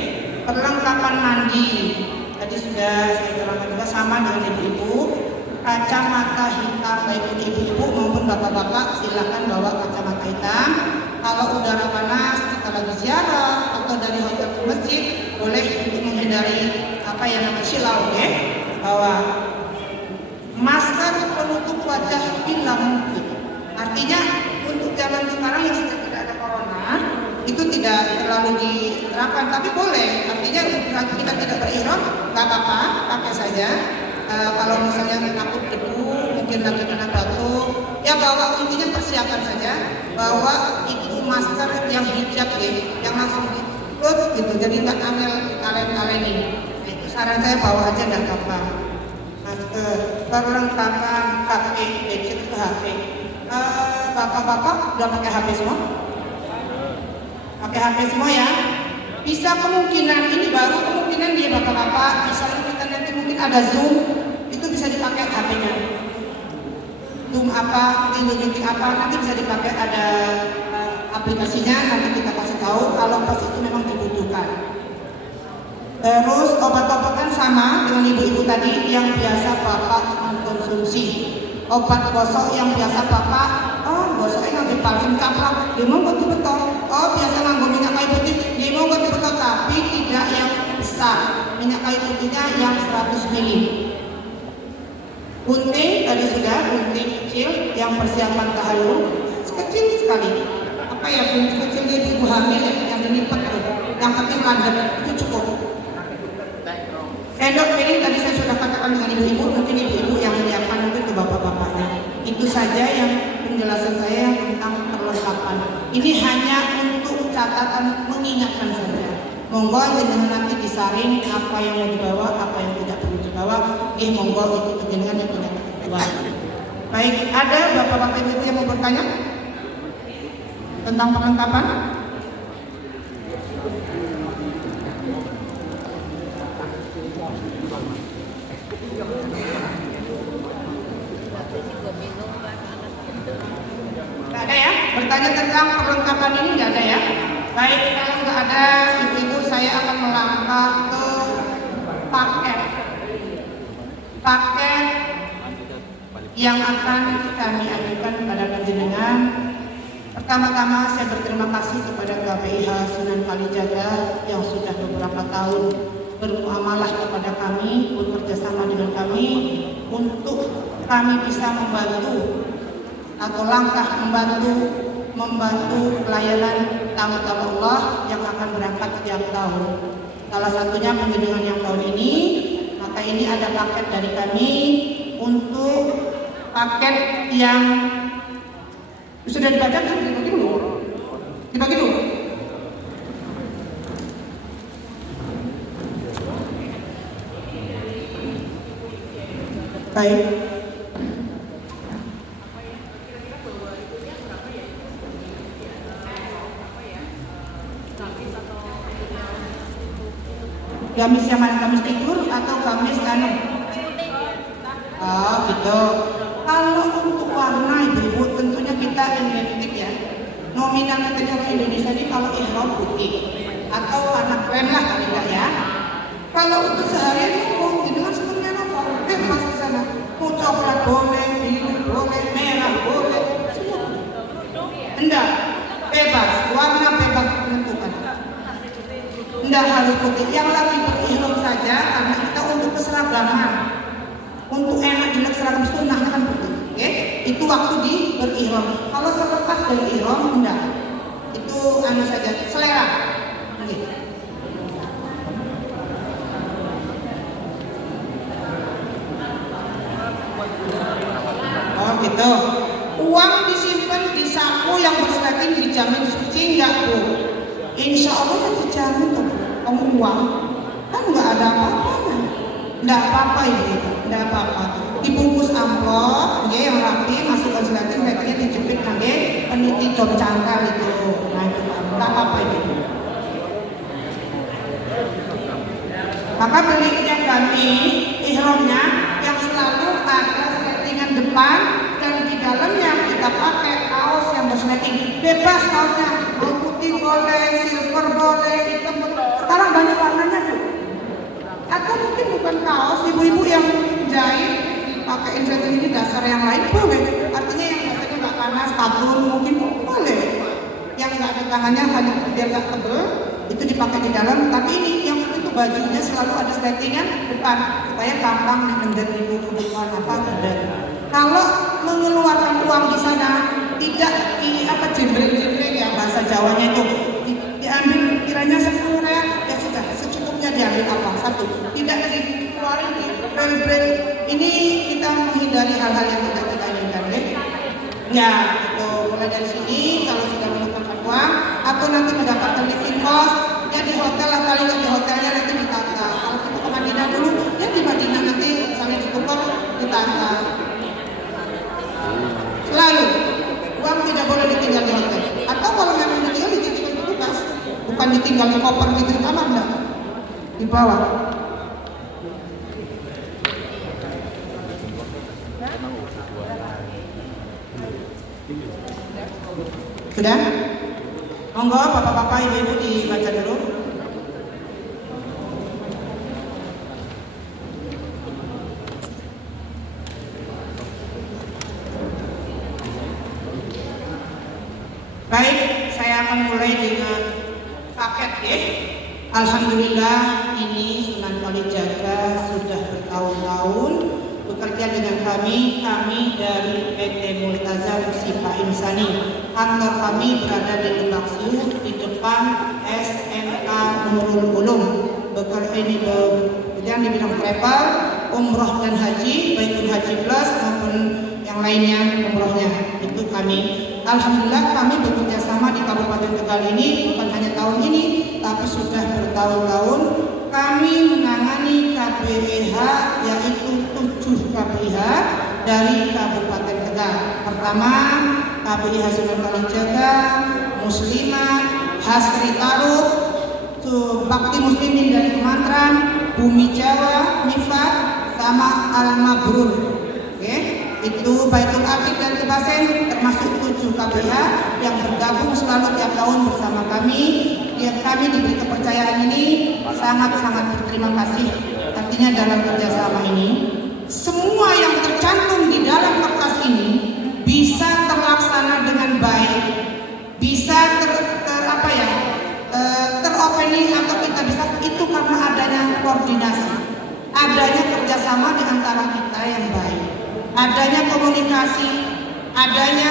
Perlengkapan mandi tadi sudah saya terangkan juga sama dengan ibu-ibu. Kacamata hitam baik ibu-ibu maupun bapak-bapak silakan bawa kacamata hitam. Kalau udara panas kita lagi ziarah atau dari hotel ke masjid boleh untuk menghindari apa yang namanya silau ya. Bawa masker penutup wajah bila mungkin. Artinya untuk zaman sekarang yang sudah tidak ada corona itu tidak terlalu diterapkan, tapi boleh. Artinya kalau kita tidak berihram nggak apa-apa, pakai saja. Kalau misalnya takut debu, mungkin lagi kena batuk, ya bawa, intinya persiapan saja. Bawa itu masker yang hijab ya, yang langsung ditutup gitu, jadi nggak angel kalen-kalenin. Nah, itu saran saya, bawa aja nggak apa-apa. Masker, perlengkapan HP, gadget ke HP. Bapak-bapak udah pakai HP semua? Pakai HP semua ya? Bisa kemungkinan, ini baru kemungkinan dia bapak-bapak, misalnya kita nanti mungkin ada Zoom, itu bisa dipakai HP-nya. Zoom apa, meeting apa, nanti bisa dipakai, ada aplikasinya, nanti kita kasih tahu kalau pas itu memang dibutuhkan. Terus obat-obatan sama dengan ibu-ibu tadi yang biasa bapak mengkonsumsi. Obat gosok yang biasa bapak, gosoknya ngambil parfum caprak, dia mau ganti betul. Biasa ngambil minyak kayu putih, dia mau ganti betul, tapi tidak yang besar. Minyak kayu putihnya yang 100 ml. Gunting tadi sudah, gunting kecil yang persiapan tahallul, kecil sekali. Apa ya, gunting kecilnya di ibu hamil yang dilipat tuh, yang penting landep, itu cukup. Sendok piring tadi saya sudah katakan dengan ibu-ibu, mungkin ibu-ibu yang menyiapkan itu bapak-bapaknya. Itu saja yang penjelasan saya tentang perlengkapan. Ini hanya untuk catatan mengingatkan saja. Monggo jenengan nanti disaring apa yang mau dibawa, apa yang tidak perlu dibawa. Monggo itu jenengan yang punya ketentuan. Baik, ada bapak-bapak ibu yang mau bertanya tentang perlengkapan? Nggak ada ya? Bertanya tentang perlengkapan ini nggak ada ya? Baik, kalau nggak ada ibu-ibu, saya akan melangkah ke paket yang akan kami ajukan kepada panjenengan. Pertama-tama saya berterima kasih kepada KPIH Sunan Kalijaga yang sudah beberapa tahun bermuamalah kepada kami, bekerja sama dengan kami untuk kami bisa membantu atau langkah membantu pelayanan tamu-tamu Allah yang akan berangkat tiap tahun. Salah satunya panjenengan yang tahun ini, maka ini ada paket dari kami untuk paket yang sudah dibacakan, dibagi dulu. Baik. Gamis yang mana? Gamis tidur atau gamis anu? Oh gitu. Kalau untuk warna ibu-ibu tentunya kita identik ya. Nominal kita orang Indonesia ini kalau ihram putih atau warna krem lah kali ya. Kalau untuk seharian mau dengan sebenarnya apa? Bebas di sana. Mau coklat boleh, biru boleh, merah boleh, semua. Enggak, bebas. Warna bebas menentukan. Enggak harus putih. Yang lagi berihram saja karena kita untuk keseragaman. Untuk enak jelek seragam sunnah kan putih. Oke? Itu waktu di berihram. Kalau selepas dari ihram enggak. Itu anu saja, selera. Oke. Oh gitu. Uang disimpan di saku yang bersleting dijamin suci enggak Bu, insya Allah ya dijamin tuh uang kan nggak ada apa-apanya, nggak apa-apa ini, nggak apa-apa. Dibungkus amplop, nggih yang rapi, masukkan seleting, seletingnya dijepit nggih peniti dom cangkal itu, nah itu nggak apa-apa ini. Maka belinya gamis, ihramnya yang selalu ada seletingan depan dan di dalamnya kita pakai kaos yang berseleting, bebas kaosnya, mau putih boleh, silver boleh, hitam boleh. Sekarang banyak warnanya tuh. Atau mungkin bukan kaos, ibu-ibu yang jahit pakai injection ini dasar yang lain boleh. Artinya yang dasarnya nggak panas, katun mungkin boleh. Yang nggak ada tangannya hanya biar nggak tebel itu dipakai di dalam. Tapi ini yang itu bajunya selalu ada settingan depan supaya gampang mengendar ibu ke depan apa endar. Kalau mengeluarkan uang di sana tidak di apa jembreng-jembreng ya bahasa Jawanya itu diambil kiranya 10 real ya sudah secukupnya diambil apa satu tidak dikeluarin di brand-brand ini kita menghindari hal-hal yang tidak kita inginkan ya itu mulai dari sini kalau sudah menukarkan uang atau nanti mendapatkan living cost ya di hotel lah paling di hotelnya nanti ditata. Kalau kita ke Madinah dulu ya di Madinah nanti misalnya ditukar ditata. Selalu uang tidak boleh ditinggal di hotel atau kalau memang ditinggal dititipkan petugas, bukan ditinggal di koper gitu di kamar enggak, dibawa. Sudah? Monggo bapak-bapak ibu-ibu dibaca dulu. Baik, saya akan mulai dengan paket ya. Alhamdulillah ini Sunan Kalijaga sudah bertahun-tahun bekerja dengan kami dari PT Multazam Sifa Insani. Kantor kami berada di Lebak Siu di depan SMK Nurul Ulum. Bekerja ini di bidang travel, umroh dan haji, baik haji plus maupun yang lainnya umrohnya itu kami. Alhamdulillah kami bekerja sama di Kabupaten Tegal ini bukan hanya tahun ini, tapi sudah bertahun-tahun kami menangani KBH yaitu 7 KBH dari Kabupaten Tegal. Pertama KBH Sunan Kalijaga, Muslimat, Hasri Taruk, Bakti Muslimin dari Kementerian, Bumi Jawa, Mifat, sama Al Mabrur. Itu Baitul Atiq dan Kebasen termasuk 7 KBH yang bergabung selalu tiap tahun bersama kami. Yang kami diberi kepercayaan ini sangat-sangat berterima kasih. Artinya dalam kerjasama ini semua yang tercantum di dalam kertas ini bisa terlaksana dengan baik, bisa teropening atau kita bisa itu karena adanya koordinasi, adanya kerjasama di antara kita yang baik, adanya komunikasi, adanya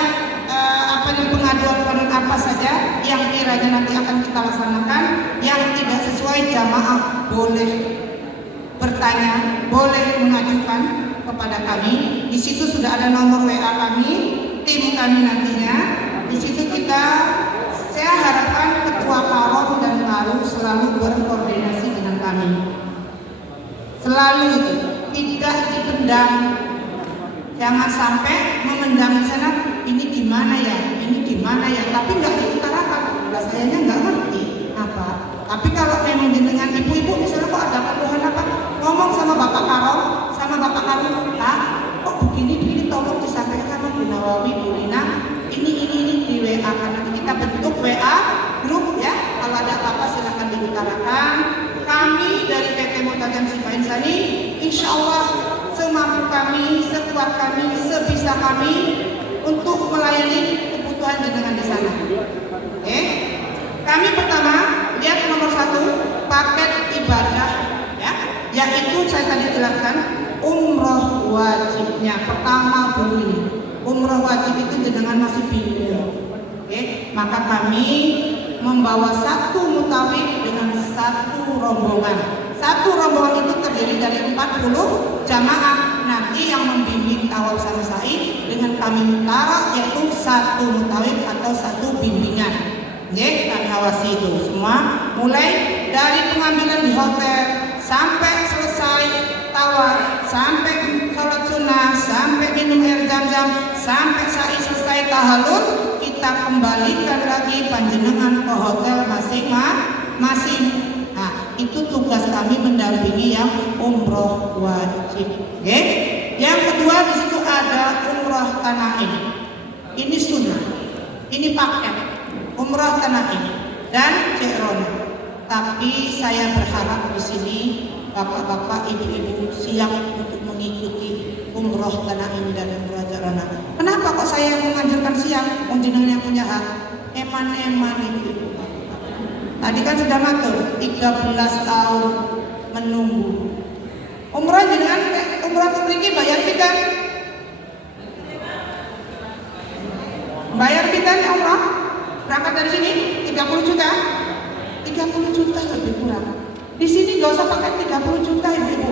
pengaduan apa saja yang kiranya nanti akan kita laksanakan. Yang tidak sesuai jamaah boleh bertanya, boleh mengajukan kepada kami. Di situ sudah ada nomor WA kami, tim kami nantinya. Di situ saya harapkan ketua Karom dan Karu selalu berkoordinasi dengan kami. Selalu tidak dipendam. Jangan sampai memendam di sana, ini gimana ya, tapi nggak diutarakan. Sayanya nggak ngerti apa. Tapi kalau memang dengan ibu-ibu misalnya kok ada keluhan apa, ngomong sama Bapak Karom, Pak, kok begini, tolong disampaikan sama Bu Nawawi, Bu Lina, ini di WA karena kita bentuk WA grup ya. Kalau ada apa-apa silakan diutarakan. Kami dari PT Multazam Sifa Insani, insya Allah semampu kami, sekuat kami, sebisa kami untuk melayani kebutuhan jenengan di sana. Oke? Kami pertama lihat nomor 1 paket ibadah ya, yaitu saya tadi jelaskan umroh wajibnya. Pertama dulu ini umroh wajib itu jenengan masih bingung. Oke? Maka kami membawa 1 mutawif dengan 1 rombongan. 1 rombongan itu terdiri dari 40 jamaah. Nanti yang membimbing tawaf sama sa'i dengan kami taruh yaitu 1 mutawif atau 1 bimbingan. kan hawasi itu semua, mulai dari pengambilan di hotel sampai selesai tawaf, sampai sholat sunnah, sampai minum air zam-zam, sampai sa'i selesai tahallul, kita kembalikan lagi panjenengan ke hotel masing-masing. Nah, itu tugas kami mendampingi yang umroh wajib. Yang kedua di situ ada umroh Tanaim. Ini sunnah, ini paket umroh Tanaim dan Ji'rana. Tapi saya berharap di sini bapak-bapak, ibu-ibu siap untuk mengikuti umroh Tanaim dan umroh Ji'rana. Kenapa kok saya menganjurkan siap? Jenengan yang punya hak. Eman-eman ibu-ibu. Tadi kan sudah matur 13 tahun menunggu. Umroh jenengan umroh memiliki bayar kita. Bayar kita nih umroh. Berangkat dari sini 30 juta. 30 juta lebih kurang. Di sini gak usah pakai 30 juta ibu-ibu.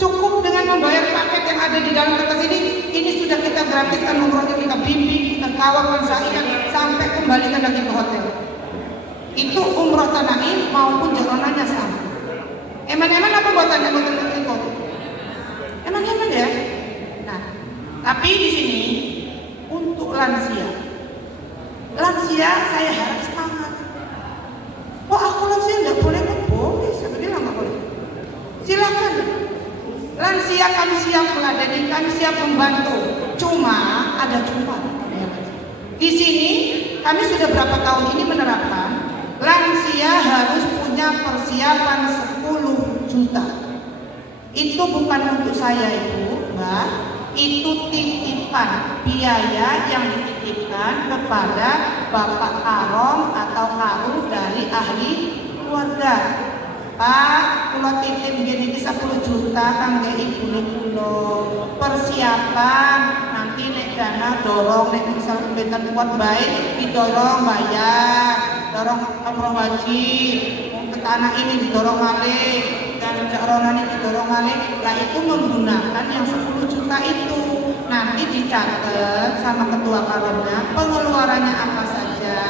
Cukup dengan membayar paket yang ada di dalam kertas ini sudah kita gratiskan umrohnya, kita bimbing, kita kawal, sa'ikan sampai kembalikan lagi ke hotel. Itu umroh Tanaim maupun Ji'rananya sama. Eman-eman apa buatannya buatan ikut? Eman-eman ya. Nah, tapi di sini untuk lansia saya harap semangat. Kok aku lansia nggak boleh? Boleh, saya bilang nggak boleh. Silakan. Lansia kami siap meladeni, kami siap membantu. Cuma ada cuma. Di sini kami sudah berapa tahun ini menerapkan lansia harus punya persiapan 10 juta. Itu bukan untuk saya ibu, mbak. Itu titipan biaya yang dititipkan kepada bapak karom atau karu dari ahli keluarga. Pak, kula titip gini 10 juta kangge ibu kula. Persiapan nanti nek dana dorong nek misal benten kuat baik didorong bayar, dorong umroh wajib, ke tanah ini didorong malih, dan Ji'rana ini didorong malih. Nah itu menggunakan yang 10 juta itu. Nanti dicatat sama ketua karomnya pengeluarannya apa saja.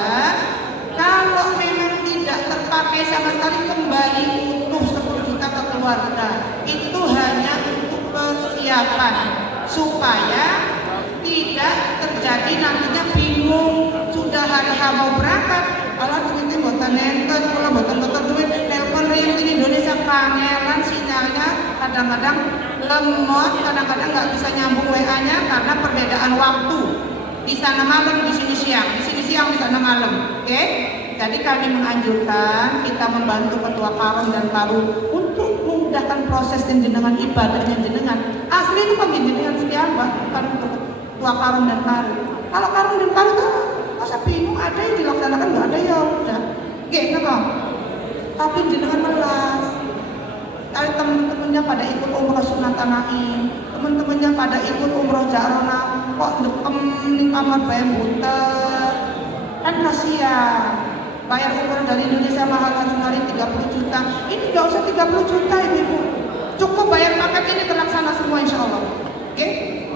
Kalau memang tidak terpakai sama sekali, kembali utuh 10 juta ke keluarga. Itu hanya untuk persiapan supaya tidak terjadi nantinya bingung sudah hari mau berangkat. Kalau duitnya buatan nenten, kalau buatan duit telepon yang di Indonesia kangelan sinyalnya kadang-kadang lemot, kadang-kadang nggak bisa nyambung WA-nya karena perbedaan waktu. Di sana malam, di sini siang, di sini siang, di sana malam. Oke? Jadi kami menganjurkan kita membantu ketua karom dan karu untuk memudahkan proses jenengan ibadahnya jenengan. Asli itu pembimbingan sekian bukan untuk ketua karom dan karu. Kalau karom dan karu tuh masa bingung, ada yang dilaksanakan nggak ada ya udah. Oke, kenapa? Tapi jenengan melas. Kalau teman-temannya pada ikut umroh sunat Tanaim, teman-temannya pada ikut umroh Ji'rana, kok dekem ning kamar bayar buter, kan kasihan. Bayar umroh dari Indonesia mahal hari 30 juta. Ini nggak usah 30 juta ibu. Cukup bayar paket ini terlaksana semua insya Allah. Oke?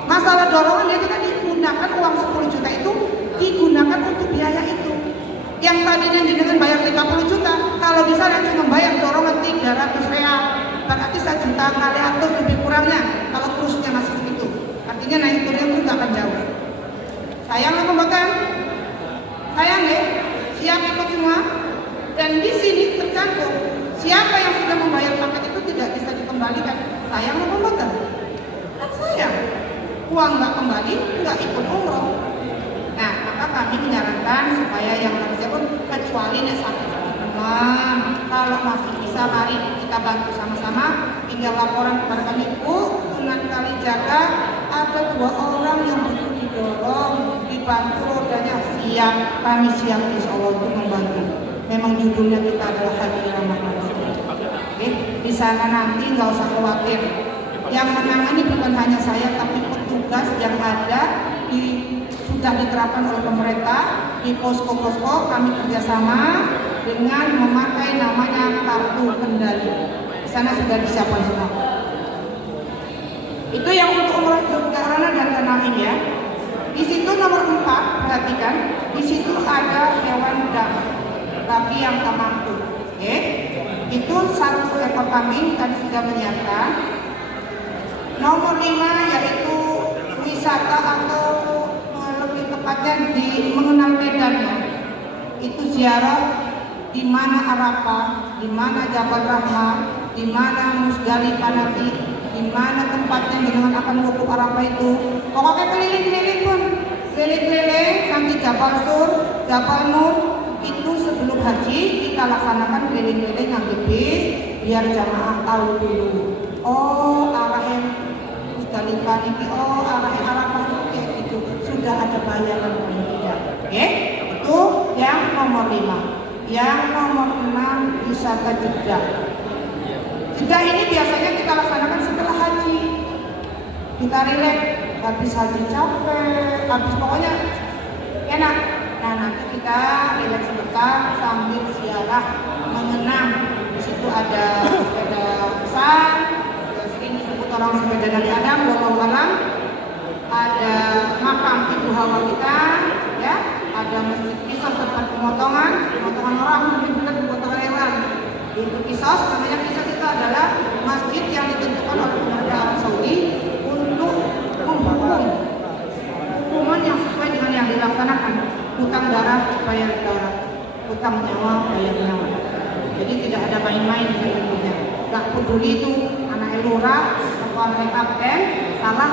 Masalah dorongan itu tadi gunakan uang 10 juta itu digunakan untuk biaya itu. Yang tadinya jenengan bayar 30 juta, kalau bisa nanti membayar dorongan 300 real. Berarti 1 juta kali atur lebih kurangnya kalau kurusnya masih begitu. Artinya naik turunnya pun nggak akan jauh. Sayang apa bukan? Sayang ya? Siap ikut semua? Dan di sini tercantum siapa yang sudah membayar paket itu tidak bisa dikembalikan. Sayang apa bukan? Kan sayang. Uang nggak kembali, nggak ikut umroh. Nah, maka kami menyarankan supaya yang lansia pun kecuali nek sakit teman, kalau masih bisa mari kita bantu sama-sama. Tinggal laporan kepada kami, Bu, Sunan Kalijaga ada 2 orang yang butuh didorong, dibantu rodanya. Siap, kami siap insya Allah untuk membantu. Memang judulnya kita adalah Haji Ramah Manusia. Oke, di sana nanti nggak usah khawatir. Yang menangani bukan hanya saya, tapi petugas yang ada sudah diterapkan oleh pemerintah di posko-posko. Kami kerjasama dengan memakai namanya kartu kendali. Di sana sudah disiapkan semua. Itu yang untuk umroh Ji'rana dan Tanaim ya. Di situ nomor 4, perhatikan, di situ ada hewan dam. bagi yang tak mampu. Oke, itu 1 ekor kambing tadi sudah menyiapkan. Nomor 5 yaitu wisata atau lebih tepatnya di mengenal medannya. Itu ziarah di mana Arafah, di mana Jabal Rahmah, di mana Musdalifah nanti, di mana tempatnya dengan akan wukuf Arafah itu. Pokoknya keliling-keliling pun, keliling-keliling nanti Jabal Sur, Jabal Nur. Itu sebelum haji kita laksanakan keliling-keliling yang bis biar jamaah tahu dulu. Oh, arahnya Musdalifah ini, oh arahnya Arafah itu kayak gitu. Sudah ada bayangan paling tidak. Oke, itu yang nomor 5. Yang nomor 6 wisata Jeddah. Jeddah ini biasanya kita laksanakan setelah haji. Kita rileks, habis haji capek, habis pokoknya enak. Nah nanti kita rileks sebentar sambil ziarah mengenang. Di situ ada sepeda besar, sering disebut orang sepeda dari Adam, wallahu alam. Ada makam ibu Hawa kita, ya. Ada masjid Qisas tempat pemotongan orang, lebih benar pemotongan hewan. Itu Qisas, namanya Qisas itu adalah masjid yang ditentukan oleh pemerintah Arab Saudi untuk menghukum hukuman yang sesuai dengan yang dilaksanakan. Hutang darah bayar darah, hutang nyawa bayar nyawa. Jadi tidak ada main-main di dalamnya. Gak peduli itu anak lurah atau anak kapten, salah.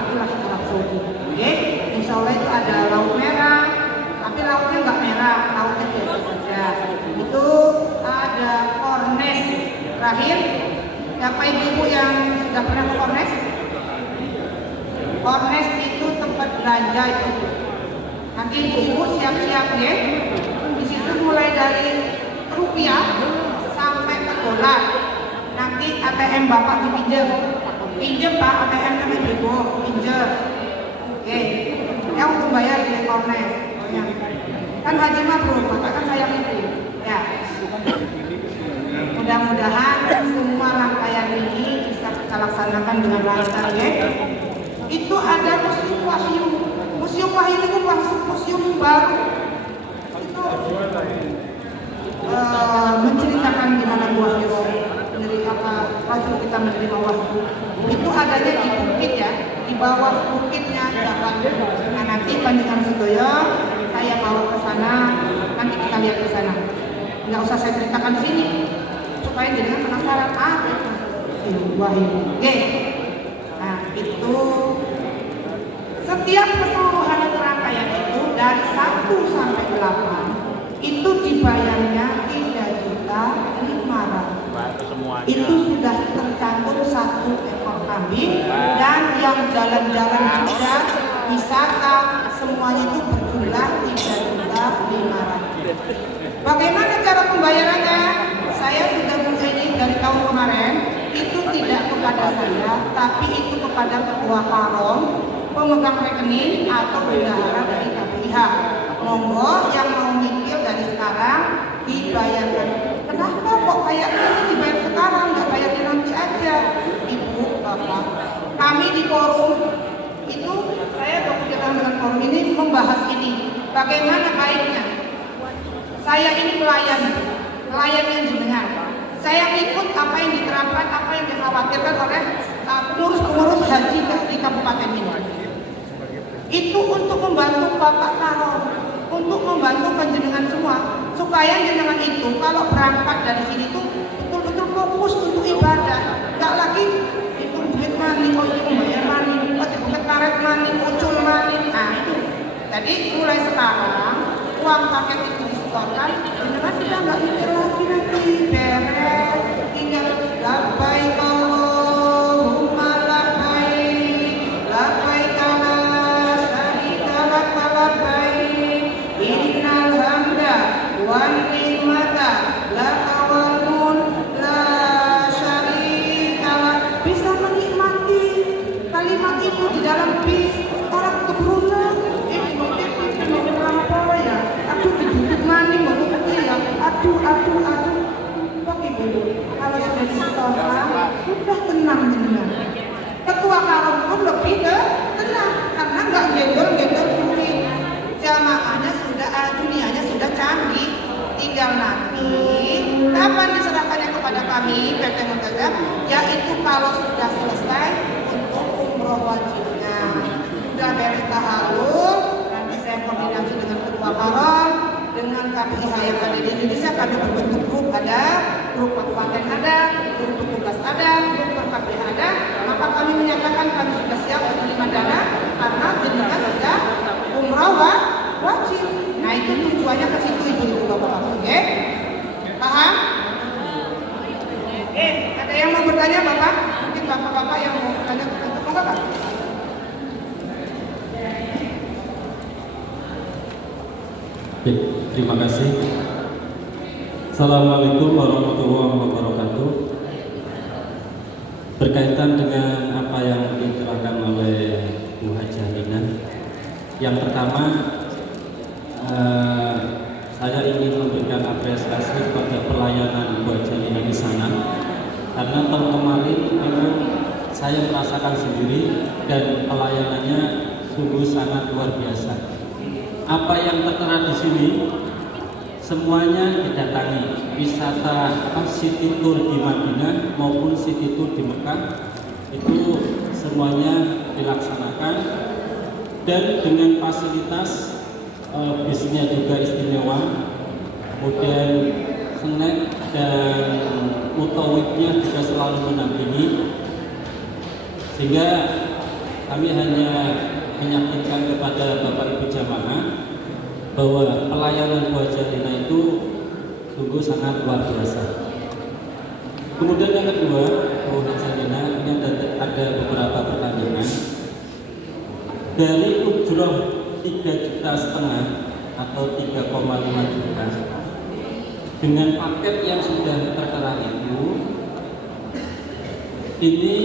Itulah Arab Saudi. Oke, insya Allah itu ada laut merah, tapi lautnya nggak merah, lautnya biasa saja. Itu ada Kornes. Terakhir, siapa ibu-ibu yang sudah pernah ke Kornes? Kornes itu tempat belanja itu. Nanti ibu-ibu siap-siap ya. Di situ mulai dari rupiah sampai ke dolar. Nanti ATM bapak pinjam pak, ATM sama ibu pinjam. Oke, yang untuk bayar di Kornes. Kan haji mabrur, bapak kan sayang itu. Ya. Mudah-mudahan semua rangkaian ini bisa kita laksanakan dengan lancar ya. Itu ada Museum Wahyu. Museum Wahyu itu museum baru. Itu menceritakan gimana wahyu dari apa Rasul kita menerima wahyu. Itu adanya di bukit ya, di bawah bukitnya Jabal. Nah nanti panjenengan sedoyo saya bawa ke sana, nanti kita lihat ke sana. Nggak usah saya ceritakan di sini supaya jenengan penasaran wahyu. Oke. Nah itu setiap keseluruhan rangkaian itu dari 1 sampai 8 itu dibayarnya 3.500.000. Itu sudah tercantum 1 ekor kambing dan yang jalan-jalan juga wisata semuanya itu berjumlah 3.500.000. Bagaimana cara pembayarannya? Saya sudah ini dari tahun kemarin. Itu tidak kepada saya, tapi itu kepada ketua karom, pemegang rekening atau bendahara dari KPIH. Monggo yang mau nyicil dari sekarang dibayarkan. Kenapa kok kayak ini dibayar sekarang, nggak bayarnya nanti aja? Ibu, bapak, kami di forum itu saya berkegiatan dengan forum ini membahas ini. Bagaimana baiknya? Saya ini pelayan yang jenengan. Saya ikut apa yang diterapkan, apa yang dikhawatirkan oleh pengurus haji di kabupaten ini. Itu untuk membantu Bapak Karom, untuk membantu panjenengan semua, supaya jenengan itu kalau berangkat dari sini tuh betul-betul fokus untuk ibadah, nggak lagi itu duit mani, oh itu bayar mani, oh itu karet mani, ucul mani. Nah itu. Jadi mulai sekarang uang paket itu disetorkan, jenengan sudah nggak mikir lagi nanti beres, tinggal labbaik Allahumma labbaik, labbaik la syarika lak labbaik, innal hamda wan ni'mata laka wal mulk la syarika lak. Bisa menikmati kalimat itu di dalam bis orang keberulang. Aduh, pakai dulu. Kalau sudah disetorkan, sudah tenang jenengan. Ketua karom pun lebih tenang karena nggak gendol duit. Jamaahnya sudah, dunianya sudah canggih. tinggal nanti kapan diserahkannya kepada kami PT Multazam, yaitu kalau sudah selesai untuk umroh wajibnya, sudah beres tahallul, nanti saya koordinasi dengan ketua Haram, dengan KPIH yang ada di Indonesia. Kami berbentuk grup, ada grup kabupaten, ada grup petugas, ada grup per KPIH ada, maka kami menyatakan kami sudah siap menerima dana karena jenengan sudah umroh wajib. Nah itu tujuannya ke situ ibu bapak-bapak, oke? Paham? Ada yang mau bertanya bapak? Mungkin bapak-bapak yang mau bertanya untuk bapak. Terima kasih. Assalamualaikum warahmatullahi wabarakatuh. Berkaitan dengan apa yang diterangkan oleh Bu Hajah Lina, yang pertama saya ingin memberikan apresiasi kepada pelayanan Bu Hajah Lina di sana, karena tahun kemarin memang saya merasakan sendiri dan pelayanannya sungguh sangat luar biasa. Apa yang tertera di sini semuanya didatangi, wisata city tour di Madinah maupun city tour di Mekah itu semuanya dilaksanakan, dan dengan fasilitas bisnya juga istimewa, kemudian snack dan mutawifnya juga selalu mendampingi, sehingga kami hanya meyakinkan kepada Bapak Ibu jamaah bahwa pelayanan Bu Hajah Lina itu sungguh sangat luar biasa. Kemudian yang kedua, Bu Hajah Lina, ini ada beberapa pertanyaan. Dari ujroh 3,5 juta atau 3,5 juta dengan paket yang sudah tertera itu, ini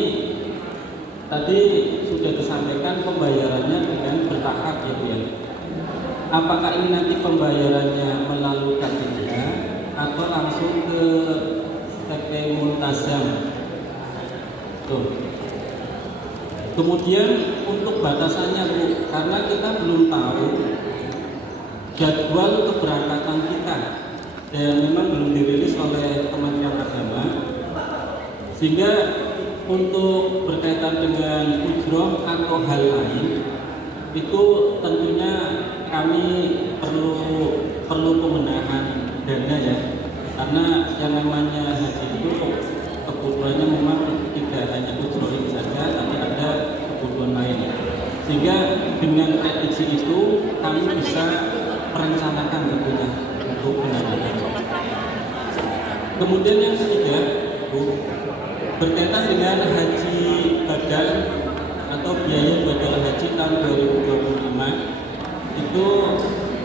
tadi sudah disampaikan pembayarannya dengan bertahap ya. Apakah ini nanti pembayarannya melalui KTP atau langsung ke PT Multazam? Tuh. Kemudian untuk batasannya Bu, karena kita belum tahu jadwal keberangkatan kita dan memang belum dirilis oleh Kementerian Agama, sehingga untuk berkaitan dengan ujroh atau hal lain itu tentunya kami perlu pembenahan dana ya, karena yang namanya haji itu kebutuhannya memang tidak hanya ujroh ini saja, tapi ada kebutuhan lain, sehingga dengan prediksi itu kami bisa merencanakan tentunya untuk pendanaan. Kemudian yang ketiga Bu, berkaitan dengan haji badal atau biaya badal haji tahun 2025 itu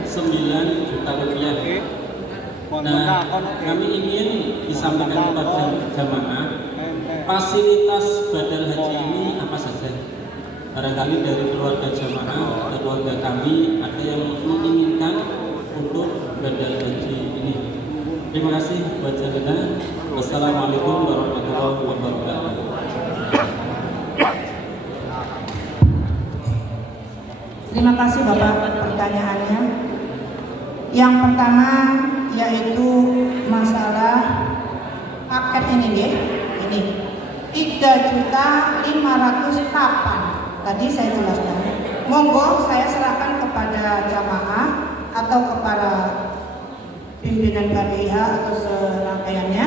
9 juta rupiah. Nah, kami ingin disampaikan kepada jamaah fasilitas badal haji ini apa saja. Barangkali dari keluarga jamaah atau keluarga kami ada yang menginginkan untuk badal haji ini. Terima kasih Bu Hajah Lina. Wassalamualaikum warahmatullahi wabarakatuh. Terima kasih Bapak pertanyaannya. Yang pertama yaitu masalah paket ini 3.500.000 kapan? Tadi saya jelaskan. Monggo saya serahkan kepada jamaah atau kepada pimpinan KPIH atau serangkaiannya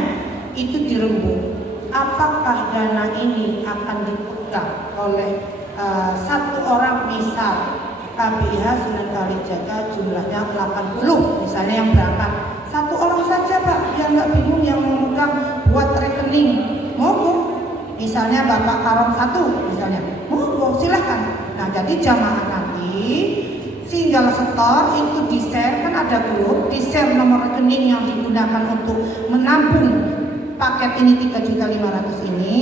itu dirembuk. Apakah dana ini akan dipegang oleh satu orang, misal KPIH Sunan Kalijaga jumlahnya 80 misalnya yang berangkat, satu orang saja Pak, biar nggak bingung yang memegang buat rekening, monggo. Misalnya Bapak Karom 1 misalnya, monggo silahkan. Nah jadi jamaah nanti tinggal setor itu di-share, kan ada grup, di-share nomor rekening yang digunakan untuk menampung paket ini 3.500.000 ini,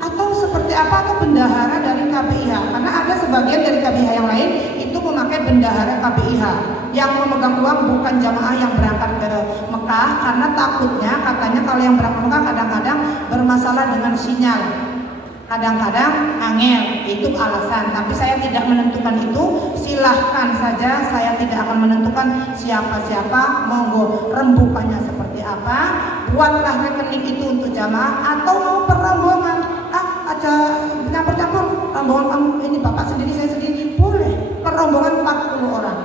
atau seperti apa, atau bendahara dari KPIH, karena ada sebagian dari KPIH yang lain itu memakai bendahara KPIH yang memegang uang, bukan jamaah yang berangkat ke Mekah, karena takutnya katanya kalau yang berangkat ke Mekah kadang-kadang bermasalah dengan sinyal. Kadang-kadang angel, itu alasan, tapi saya tidak menentukan itu. Silahkan saja, saya tidak akan menentukan siapa-siapa, monggo rembukannya seperti apa. Buatlah rekening itu untuk jamaah atau mau perrombongan. Aja campur-campur, rombongan kamu ini bapak sendiri, saya sendiri, boleh. Perrombongan 40 orang.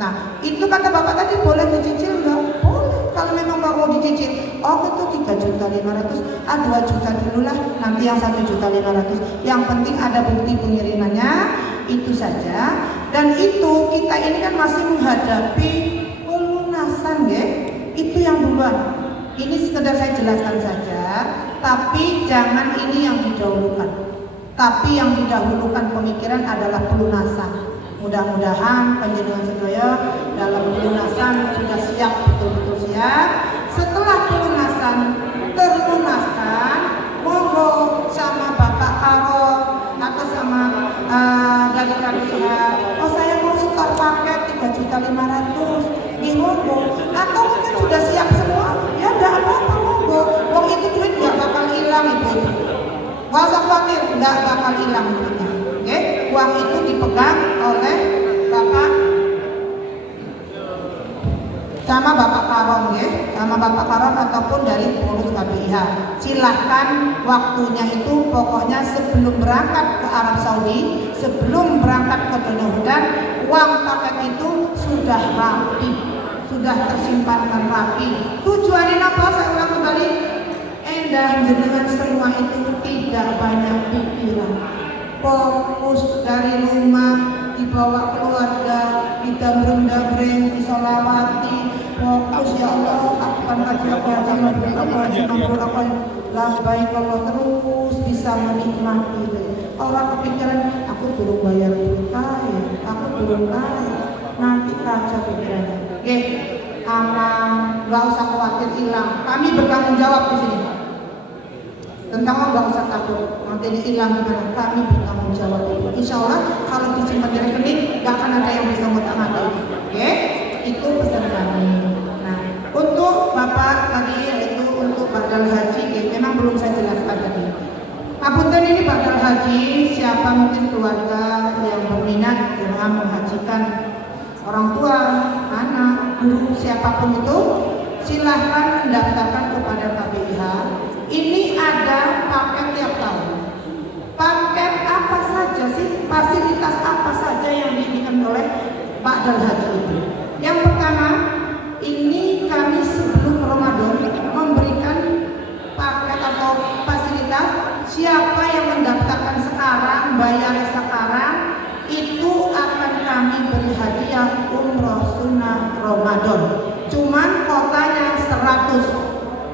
Nah, itu kata bapak tadi boleh dicicil enggak? Boleh. Kalau memang nggak mau dicicil, itu 3.500.000, 2 juta dulu lah, nanti yang 1.500.000. Yang penting ada bukti pengirimannya, itu saja. Dan itu kita ini kan masih menghadapi pelunasan, ya. Itu yang duluan. Ini sekedar saya jelaskan saja, tapi jangan ini yang didahulukan. Tapi yang didahulukan pemikiran adalah pelunasan. Mudah-mudahan panjenengan sedaya dalam pelunasan sudah siap, betul-betul siap. Setelah pelunasan terlunaskan, monggo sama Bapak Karo atau sama dari KPIH, saya mau setor paket 3.500.000, monggo. Atau mungkin sudah siap semua, ya tidak apa-apa, monggo. Wong itu duit nggak bakal hilang, ibu. Nggak usah khawatir, nggak bakal hilang duitnya. Oke, uang itu dipegang oleh Bapak sama Bapak Karom, ya, sama Bapak Karom ataupun dari pengurus KPIH. Silahkan waktunya itu pokoknya sebelum berangkat ke Arab Saudi, sebelum berangkat ke Donohudan, uang paket itu sudah rapi, sudah tersimpan dan rapi. Tujuannya apa? Saya ulang kembali, endah dengan semua itu tidak banyak pikiran. Fokus dari rumah, dibawa keluarga, didambreng-dambreng, disolawati. Fokus, ya Allah, akan kaji apa lambai kalau terus bisa menikmati. Orang kepikiran, aku turun bayar kaya, aku turun kaya, nanti kaca pikirannya. Oke, aman, nggak usah khawatir hilang. Kami bertanggung jawab di sini. Tentang nggak usah takut, nanti hilang gimana? Kami bertanggung jawab itu. Insya Allah kalau disimpan di rekening, nggak akan ada yang bisa ngotak-ngatik. Oke, itu pesan kami. Nah, untuk Bapak tadi yaitu untuk badal haji, memang belum saya jelaskan tadi. Punten ini badal haji, siapa mungkin keluarga yang berminat dengan menghajikan orang tua, anak, guru, siapapun itu, silahkan mendaftarkan kepada KPIH. Ini ada paket tiap tahun. Paket apa saja sih? Fasilitas apa saja yang diberikan oleh badal haji itu? Yang pertama, ini kami sebelum Ramadan memberikan paket atau fasilitas. Siapa yang mendaftarkan sekarang, bayar sekarang, itu akan kami beri hadiah umroh sunnah Ramadan. Cuman kotanya 100.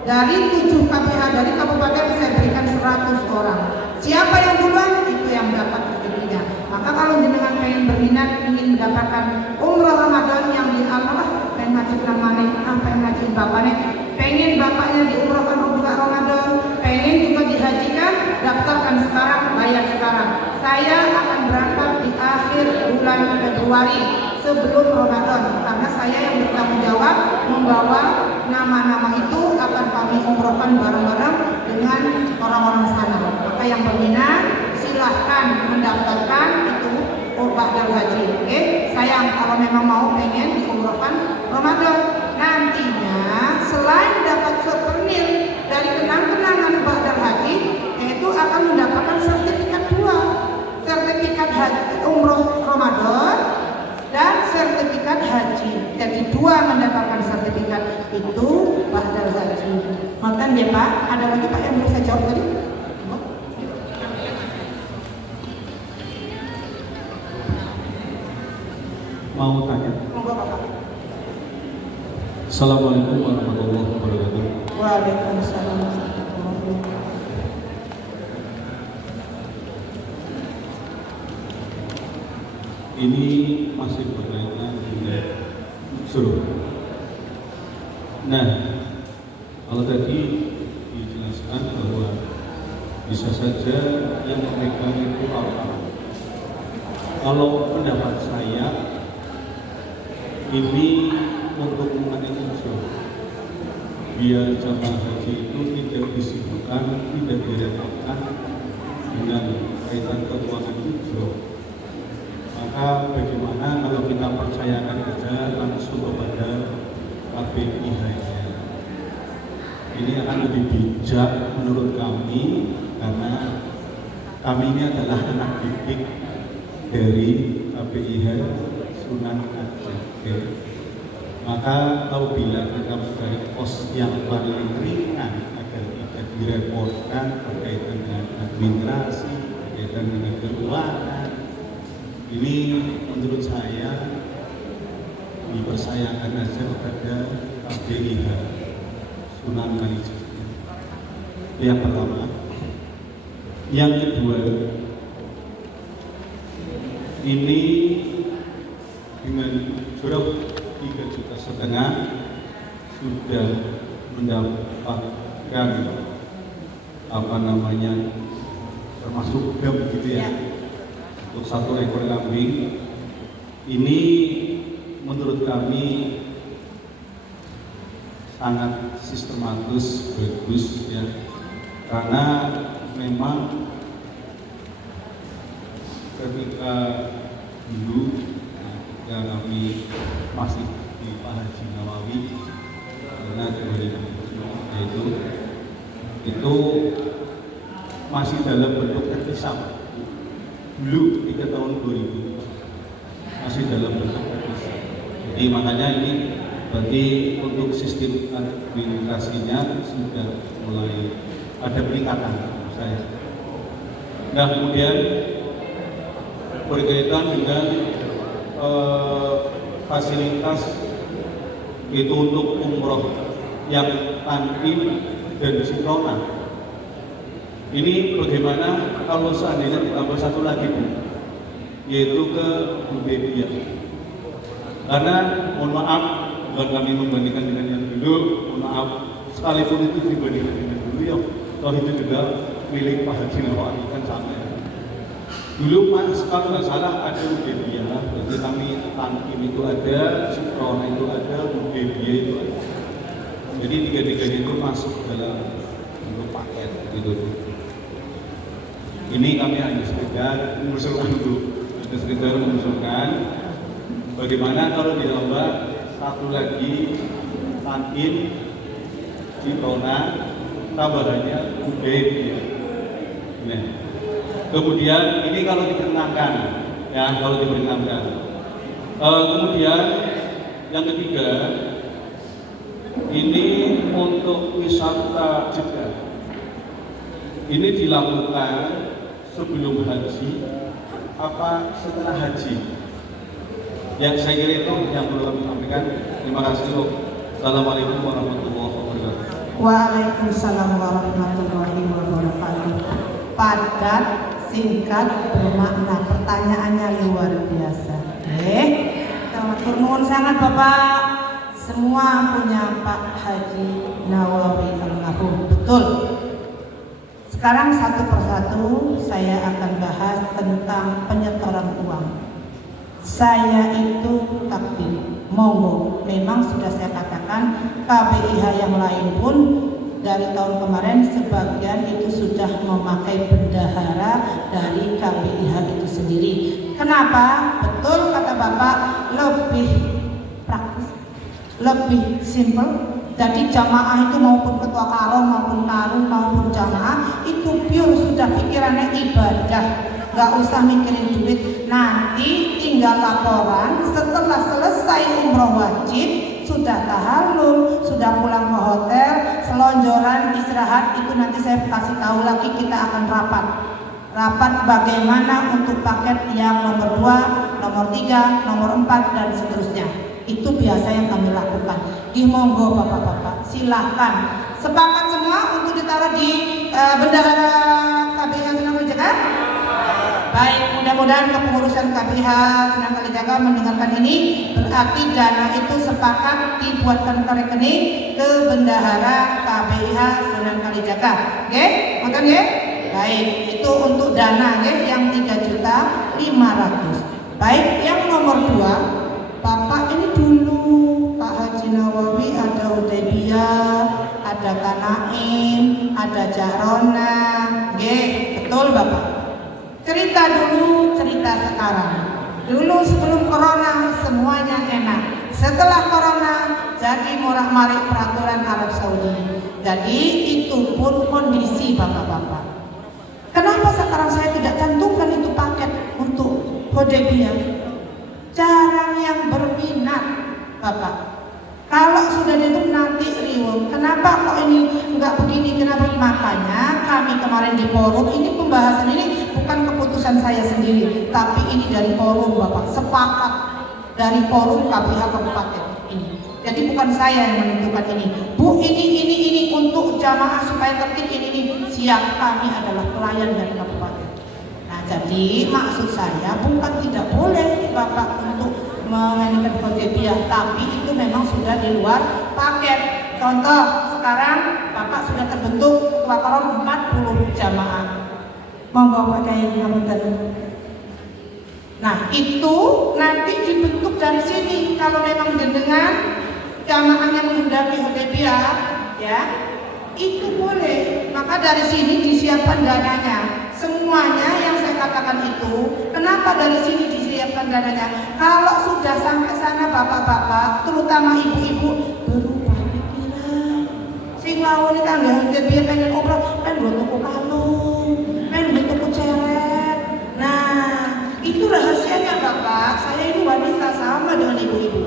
Dari 7 KPH dari kabupaten saya berikan 100 orang. Siapa yang duluan itu yang dapat rezekinya. Maka kalau jenengan pengen berminat ingin mendapatkan umroh Ramadan yang di Allah, pengen ngajin namanya, pengen ngajin bapaknya, pengen bapaknya diumrohkan juga Ramadan, pengen juga dihajikan, daftarkan sekarang, bayar sekarang. Saya akan berangkat di akhir bulan Februari sebelum Ramadan, karena saya yang bertanggung jawab membawa nama-nama itu akan kami umrohkan bareng-bareng dengan orang-orang sana. Maka yang berminat silahkan mendaftarkan itu badal haji. Oke, sayang kalau memang mau pengen diumrohkan Ramadan. Nantinya selain dapat souvenir dari kenang-kenangan badal haji, yaitu akan mendapatkan sertifikat 2, sertifikat haji umroh Ramadan dan sertifikat haji. Jadi 2 mendapatkan sertifikat itu badal haji. Makan ya Pak, ada lagi Pak yang bisa jawab tadi? Mau tanya? Monggo Bapak. Assalamualaikum warahmatullahi wabarakatuh. Waalaikumsalam warahmatullahi wabarakatuh. Ini masih berkaitan dengan unsur. Nah, kalau tadi dijelaskan bahwa bisa saja yang mereka itu apa? Kalau pendapat saya, ini untuk mengenai unsur, biar jamaah haji itu tidak disibukkan, tidak direpotkan dengan kaitan keuangan hijau. Maka bagaimana kalau kita percayakan aja langsung kepada KPIH-nya. Ini akan lebih bijak menurut kami, karena kami ini adalah anak didik dari KPIH Sunan Kalijaga. Maka apabila kita mencari pos yang paling ringan agar tidak direpotkan berkaitan dengan administrasi, berkaitan dengan keuangan, ini menurut saya dipercayakan aja kepada KPIH Sunan Kalijaga. Yang pertama. Yang kedua, ini dengan berapa 3,5 juta sudah mendapatkan termasuk gam gitu ya, untuk 1 ekor kambing. Ini menurut kami sangat sistematis, bagus ya, karena memang ketika dulu ketika kami masih di Pak Haji Nawawi karena 2000 itu masih dalam bentuk terpisah dulu ketika tahun 2000 masih dalam bentuk terpisah. Jadi makanya ini berarti untuk sistem administrasinya sudah mulai ada peningkatan saya. Nah, kemudian berkaitan dengan fasilitas itu untuk umroh yang tankim dan sikrona. Ini bagaimana kalau seandainya ditambah satu lagi, Bu, yaitu ke Hudaybiyah. Karena mohon maaf, bukan kami membandingkan dengan yang dulu, mohon maaf, sekalipun itu dibandingkan dengan dulu ya, toh itu juga milik Pak Haji Nawawi kan sama ya. Dulu Mas, kalau nggak salah ada Hudaybiyah, berarti kami tankim itu ada, sikrona itu ada, Hudaybiyah itu ada. Jadi tiga-tiganya itu masuk dalam bentuk paket gitu. Ini kami hanya sekedar mengusulkan dulu, bagaimana kalau ditambah satu lagi tankim, sikrona, tambahannya Hudaybiyah. Nah, kemudian ini kalau diperkenankan, ya kalau diperkenankan. Kemudian yang ketiga, ini untuk wisata Jeddah. Ini dilakukan sebelum haji apa setelah haji? Yang saya kira itu yang perlu kami sampaikan. Terima kasih. Assalamualaikum warahmatullahi wabarakatuh. Waalaikumsalam warahmatullahi wabarakatuh. Padat, singkat, bermakna. Pertanyaannya luar biasa. Matur nuwun sangat Bapak. Semua punya Pak Haji Nawawi almarhum. Betul. Sekarang satu persatu saya akan bahas tentang penyetoran uang. Saya itu takdir, monggo. Memang sudah saya katakan KPIH yang lain pun dari tahun kemarin sebagian itu sudah memakai bendahara dari KPIH itu sendiri. Kenapa? Betul kata Bapak, lebih praktis, lebih simple. Jadi jamaah itu maupun ketua karom maupun karung maupun jamaah itu pure sudah pikirannya ibadah, nggak usah mikirin duit. Nanti tinggal laporan setelah selesai umroh wajib, sudah tahallul, sudah pulang ke hotel, selonjoran, istirahat, itu nanti saya kasih tahu lagi. Kita akan rapat bagaimana untuk paket yang nomor 2, nomor 3, nomor 4 dan seterusnya. Itu biasa yang kami lakukan. Monggo Bapak-bapak, silahkan. Sepakat semua untuk ditaruh di bendahara KPIH Sunan Kalijaga? Baik, mudah-mudahan kepengurusan KPIH Sunan Kalijaga mendengarkan ini. Berarti dana itu sepakat dibuatkan ke rekening ke bendahara KPIH Sunan Kalijaga. Oke, makan ya? Baik, itu untuk dana ya, yang 3.500.000. Baik, yang nomor 2, Bapak ini dulu Pak Haji Nawawi ada Hudaybiyah, ada Kanaim, ada Jahrona, betul Bapak. kita sekarang. Dulu sebelum corona semuanya enak. Setelah corona jadi morak-marik peraturan Arab Saudi. Jadi itu pun kondisi bapak-bapak. Kenapa sekarang saya tidak cantumkan itu paket untuk Hudaybiyah? Jarang yang berminat bapak. Kalau sudah itu nanti riwuh. Kenapa kok ini enggak begini? Kenapa? Makanya kami kemarin di forum ini pembahasan ini bukan keputusan saya sendiri, tapi ini dari forum bapak, sepakat dari forum KBH Kabupaten ini. Jadi bukan saya yang menentukan ini. Bu, ini untuk jamaah supaya tertib ini siap. Kami adalah pelayan dari kabupaten. Nah, jadi maksud saya bukan tidak boleh bapak untuk mengajukan Hudaybiyah, tapi itu memang sudah di luar paket. Contoh, sekarang Bapak sudah terbentuk ketua korum 40 jamaah. Monggo Pak Kiai ngapunten. Nah, itu nanti dibentuk dari sini. Kalau memang jenengan jamaahnya menghendaki Hudaybiyah, ya, itu boleh. Maka dari sini disiapkan dananya. Semuanya yang saya katakan itu, kenapa dari sini disiapkan dananya? Kalau sudah sampai sana bapak-bapak, terutama ibu-ibu, berubah pikiran. Sing lawon iki anggere Hudaybiyah pengen umroh, pengen tuku kalung, pengen tuku ceret. Nah, itu rahasianya bapak. Saya ini wanita sama dengan ibu-ibu.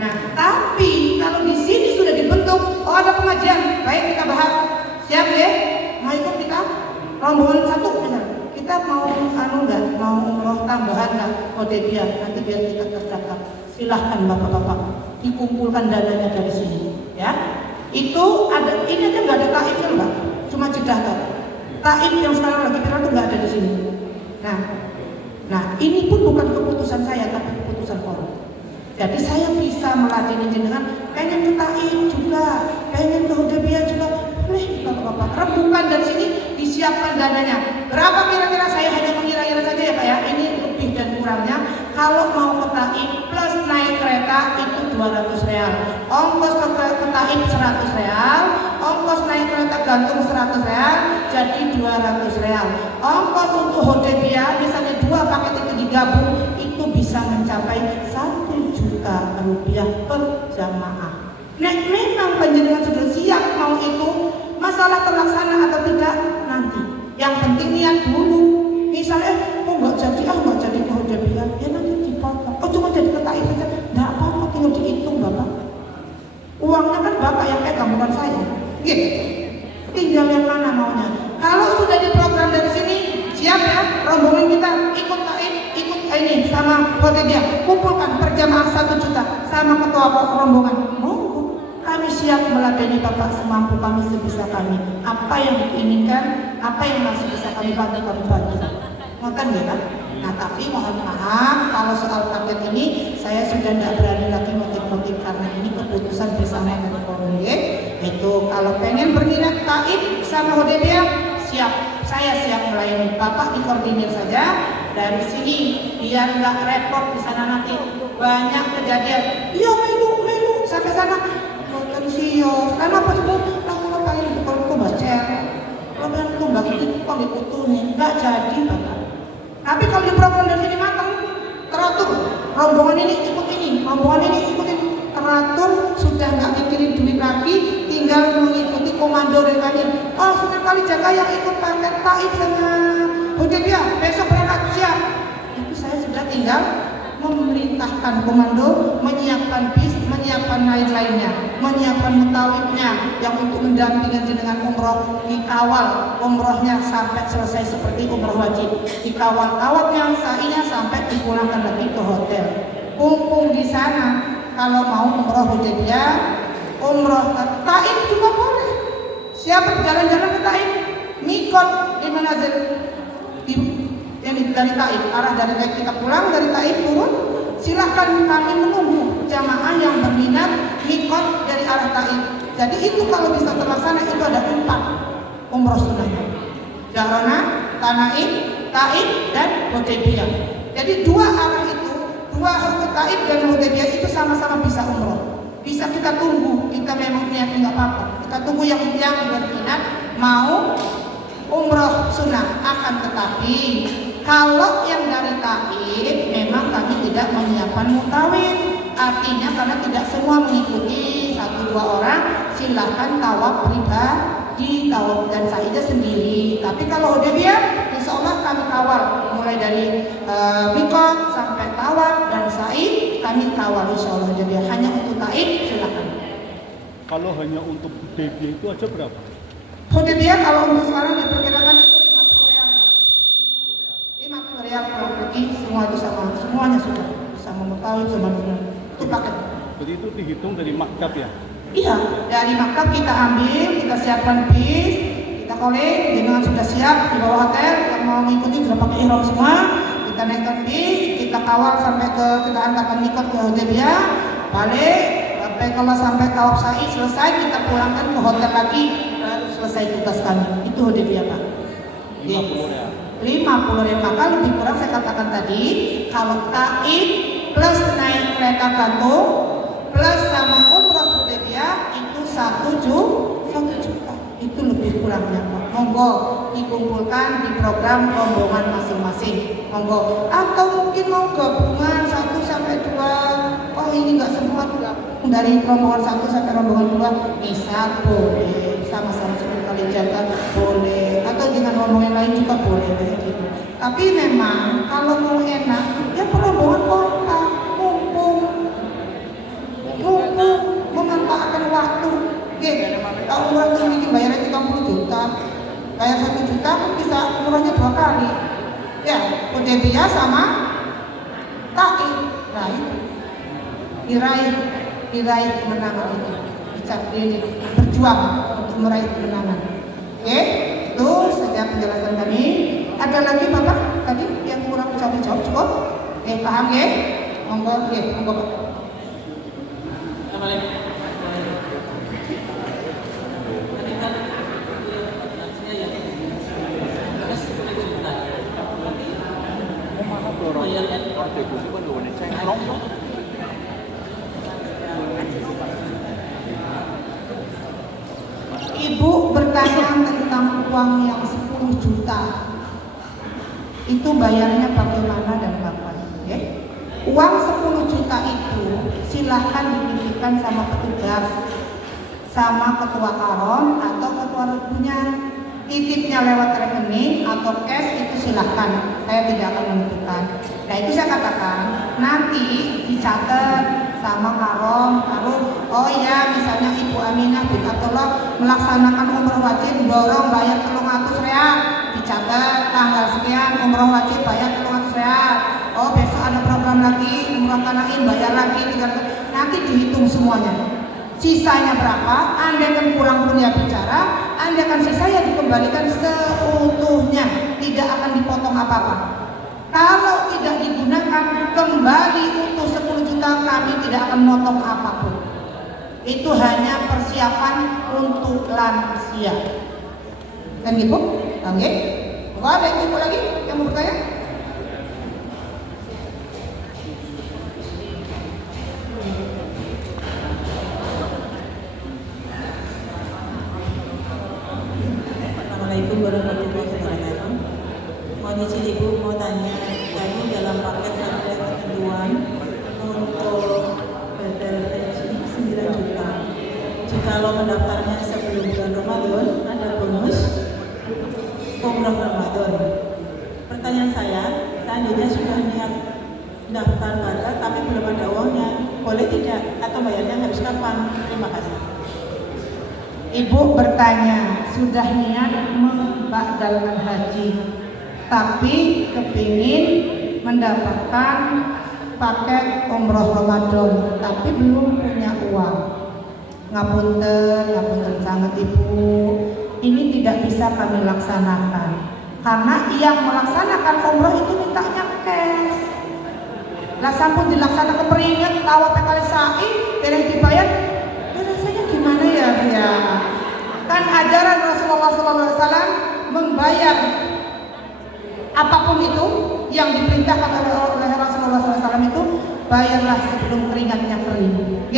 Nah, tapi kalau di sini sudah dibentuk, oh ada pengajian, baik kita bahas. Siap ya? Mau ikut kita? Rombongan satu misalnya, kita mau nggak, mau umroh tambahan nggak, Hudaybiyah, nanti biar kita terdaftar. Silahkan bapak-bapak, dikumpulkan dananya dari sini, ya. Itu ada, ini aja nggak ada taibnya mbak, cuma Jeddah toh. Taib yang sekarang lagi viral itu nggak ada di sini. Nah, ini pun bukan keputusan saya, tapi keputusan forum. Jadi saya bisa meladeni jenengan, pengen ke taib juga, pengen ke Hudaybiyah juga, boleh bapak-bapak. Rembukan dari sini disiapkan dananya. Berapa kira-kira, saya hanya mengira-ngira saja ya Pak ya. Ini lebih dan kurangnya. Kalau mau ke taib plus naik kereta itu 200 real. Ongkos ke taib 100 real. Ongkos naik kereta gantung 100 real. Jadi 200 real. Ongkos untuk Hudaybiyah misalnya 2 paket itu digabung, itu bisa mencapai 1 juta rupiah per jamaah. Nek memang panjenengan sudah siap mau itu, masalah terlaksana atau tidak nanti. Yang penting niat dulu. Misalnya, kok nggak jadi ke Hudaybiyah, ya nanti dipotong. Oh cuma jadi ke taib saja, nggak apa-apa, tinggal dihitung bapak. Uangnya kan bapak yang pegang, bukan saya. Gitu. Tinggal yang mana maunya. Kalau sudah diprogram dari sini, siap ya, rombongan kita ikut taib, ikut ini sama Hudaybiyah, kumpulkan per jamaah 1 juta sama ketua rombongan. Kami siap meladeni Bapak semampu kami, sebisa kami. Apa yang diinginkan, apa yang masih bisa kami bantu, kami bantu. Ngoten ya kan? Nah tapi mohon maaf kalau soal paket ini saya sudah tidak berani lagi motif-motif karena ini keputusan bersama dengan forum ya. Itu kalau pengen berminat taib sama Hudaybiyah, siap. Saya siap melayani. Bapak dikoordinir saja dari sini biar nggak repot di sana nanti. Banyak kejadian. Iya melu sampai sana. Sio, karena apa sebut? Kalau pengen kalau baca, kalau pengen tumbak itu kok diputuhin, nggak jadi bapak. Tapi kalau di program dari sini matang, teratur, rombongan ini ikut ini, rombongan ini ikut ini, teratur, sudah nggak mikirin duit lagi, tinggal mengikuti komando dari kami. Oh Sunan Kalijaga yang ikut paket taib sama Hudaybiyah, besok berangkat siap. Itu saya sudah tinggal memerintahkan komando, menyiapkan bis, menyiapkan lain-lainnya, menyiapkan mutawifnya yang untuk mendampingi jenengan umroh, dikawal umrohnya sampai selesai seperti umroh wajib, dikawal awaknya, sa'inya sampai dipulangkan lagi ke hotel. Kumpul di sana. Kalau mau umroh Hudaybiyah, umroh ke taib juga boleh. Siapa jalan-jalan ke taib, mikot di manazil dari taib, arah dari taib kita pulang, dari taib turun, silahkan kami menunggu jamaah yang berminat mikot dari arah taib. Jadi itu kalau bisa terlaksana itu ada 4 umroh sunnahnya, Jahrona, Tanaim, taib dan Hudaybiyah. Jadi 2 arah itu, 2 taib dan Hudaybiyah itu sama-sama bisa umroh. Bisa kita tunggu, kita memang niatnya nggak apa-apa. Kita tunggu yang berminat mau umroh sunnah. Akan tetapi Kalau yang dari taib memang kami tidak menyiapkan mutawif. Artinya karena tidak semua mengikuti 1-2 orang, silahkan tawaf pribadi, tawaf dan sa'inya sendiri. Tapi kalau Hudaybiyah, insya Allah kami kawal mulai dari mikot sampai tawaf dan sa'i kami kawal insya Allah Hudaybiyah. Hanya untuk taib silahkan. Kalau hanya untuk Hudaybiyah itu aja berapa? Hudaybiyah kalau untuk sekarang diperkirakan itu 50 real. 50 real kalau pergi semua itu sama, semuanya sudah sama mutawif sama semua. Itu paket. Jadi itu dihitung dari maktab ya? Iya, dari maktab kita ambil, kita siapkan bis, kita kolek, jenengan sudah siap di bawah hotel, yang mau mengikuti sudah pakai ihram semua, kita naikkan bis, kita kawal sampai kita antarkan mikot ke Hudaybiyah, balik, sampai kalau sampai tawaf sa'i selesai, kita pulangkan ke hotel lagi, baru selesai tugas kami. Itu Hudaybiyah Pak. 50 real. 50 real, maka lebih kurang saya katakan tadi, kalau taib plus naik kereta gantung plus sama umroh Hudaybiyah itu 1 juta. Itu lebih kurangnya Pak. Monggo dikumpulkan di program rombongan masing-masing. Monggo. Atau mungkin mau gabungan 1 sampai 2. Oh ini nggak semua gabung dari rombongan 1 sampai rombongan 2. Misal boleh sama-sama 10 kali jaga boleh. Atau dengan rombongan lain juga boleh gitu. Tapi memang kalau mau enak ya rombongan kota mumpung memanfaatkan waktu. Kalau umrah itu mungkin bayarnya 30 juta, bayar 1 juta kan bisa umrahnya 2 kali. Ya, Hudaybiyah sama taib, diraih kemenangan itu. Berjuang untuk meraih kemenangan. Oke, itu saja penjelasan kami. Ada lagi Bapak tadi yang kurang jawab cukup? Paham ya? Monggo, monggo Pak. Ibu bertanya tentang uang yang 10 juta. Itu bayarnya bagaimana dan kapan? Okay? Uang 10 juta itu silahkan dititipkan sama petugas, sama ketua karon atau ketua rukunya. Titipnya lewat rekening atau cash itu silahkan. Saya tidak akan menentukan. Nah itu saya katakan nanti dicatat sama karon. Oh iya misalnya Ibu Aminah bin Abdullah melaksanakan umroh wajib dorong bayar 300 real. Dicatat tanggal sekian umroh wajib bayar 300 real. Oh besok ada program lagi umroh Tanaim bayar lagi 300. Nanti dihitung semuanya. Sisanya berapa? Anda akan pulang dunia bicara, Anda akan sisanya dikembalikan seutuhnya, tidak akan dipotong apa-apa. Kalau tidak digunakan kembali untuk 10 juta, kami tidak akan motong apapun. Itu hanya persiapan untuk lansia. Dan Ibu, oke? Ada Ibu lagi yang mau bertanya? Assalamualaikum warahmatullahi wabarakatuh. Mohon izin Ibu mau tanya, kami dalam paket ada ketentuan untuk badal haji 9 juta. Jikalau mendaftarnya sebelum bulan Ramadan ada bonus umroh Ramadan. Pertanyaan saya, seandainya sudah niat daftar badal tapi belum ada uangnya, boleh tidak atau bayarnya harus kapan? Terima kasih. Ibu bertanya, sudah niat membadalkan haji, tapi kepingin mendapatkan paket umroh Ramadan, tapi belum punya uang. Ngapunten sangat Ibu, ini tidak bisa kami laksanakan, karena yang melaksanakan umroh itu mintanya cash. Lah sampun dilaksanakan keperingat, tawa kali sa'i, dereng dibayar. Rasanya gimana ya? Kan ajaran Rasulullah SAW membayar apapun itu yang diperintahkan oleh Rasulullah SAW itu bayarlah sebelum keringatnya kering.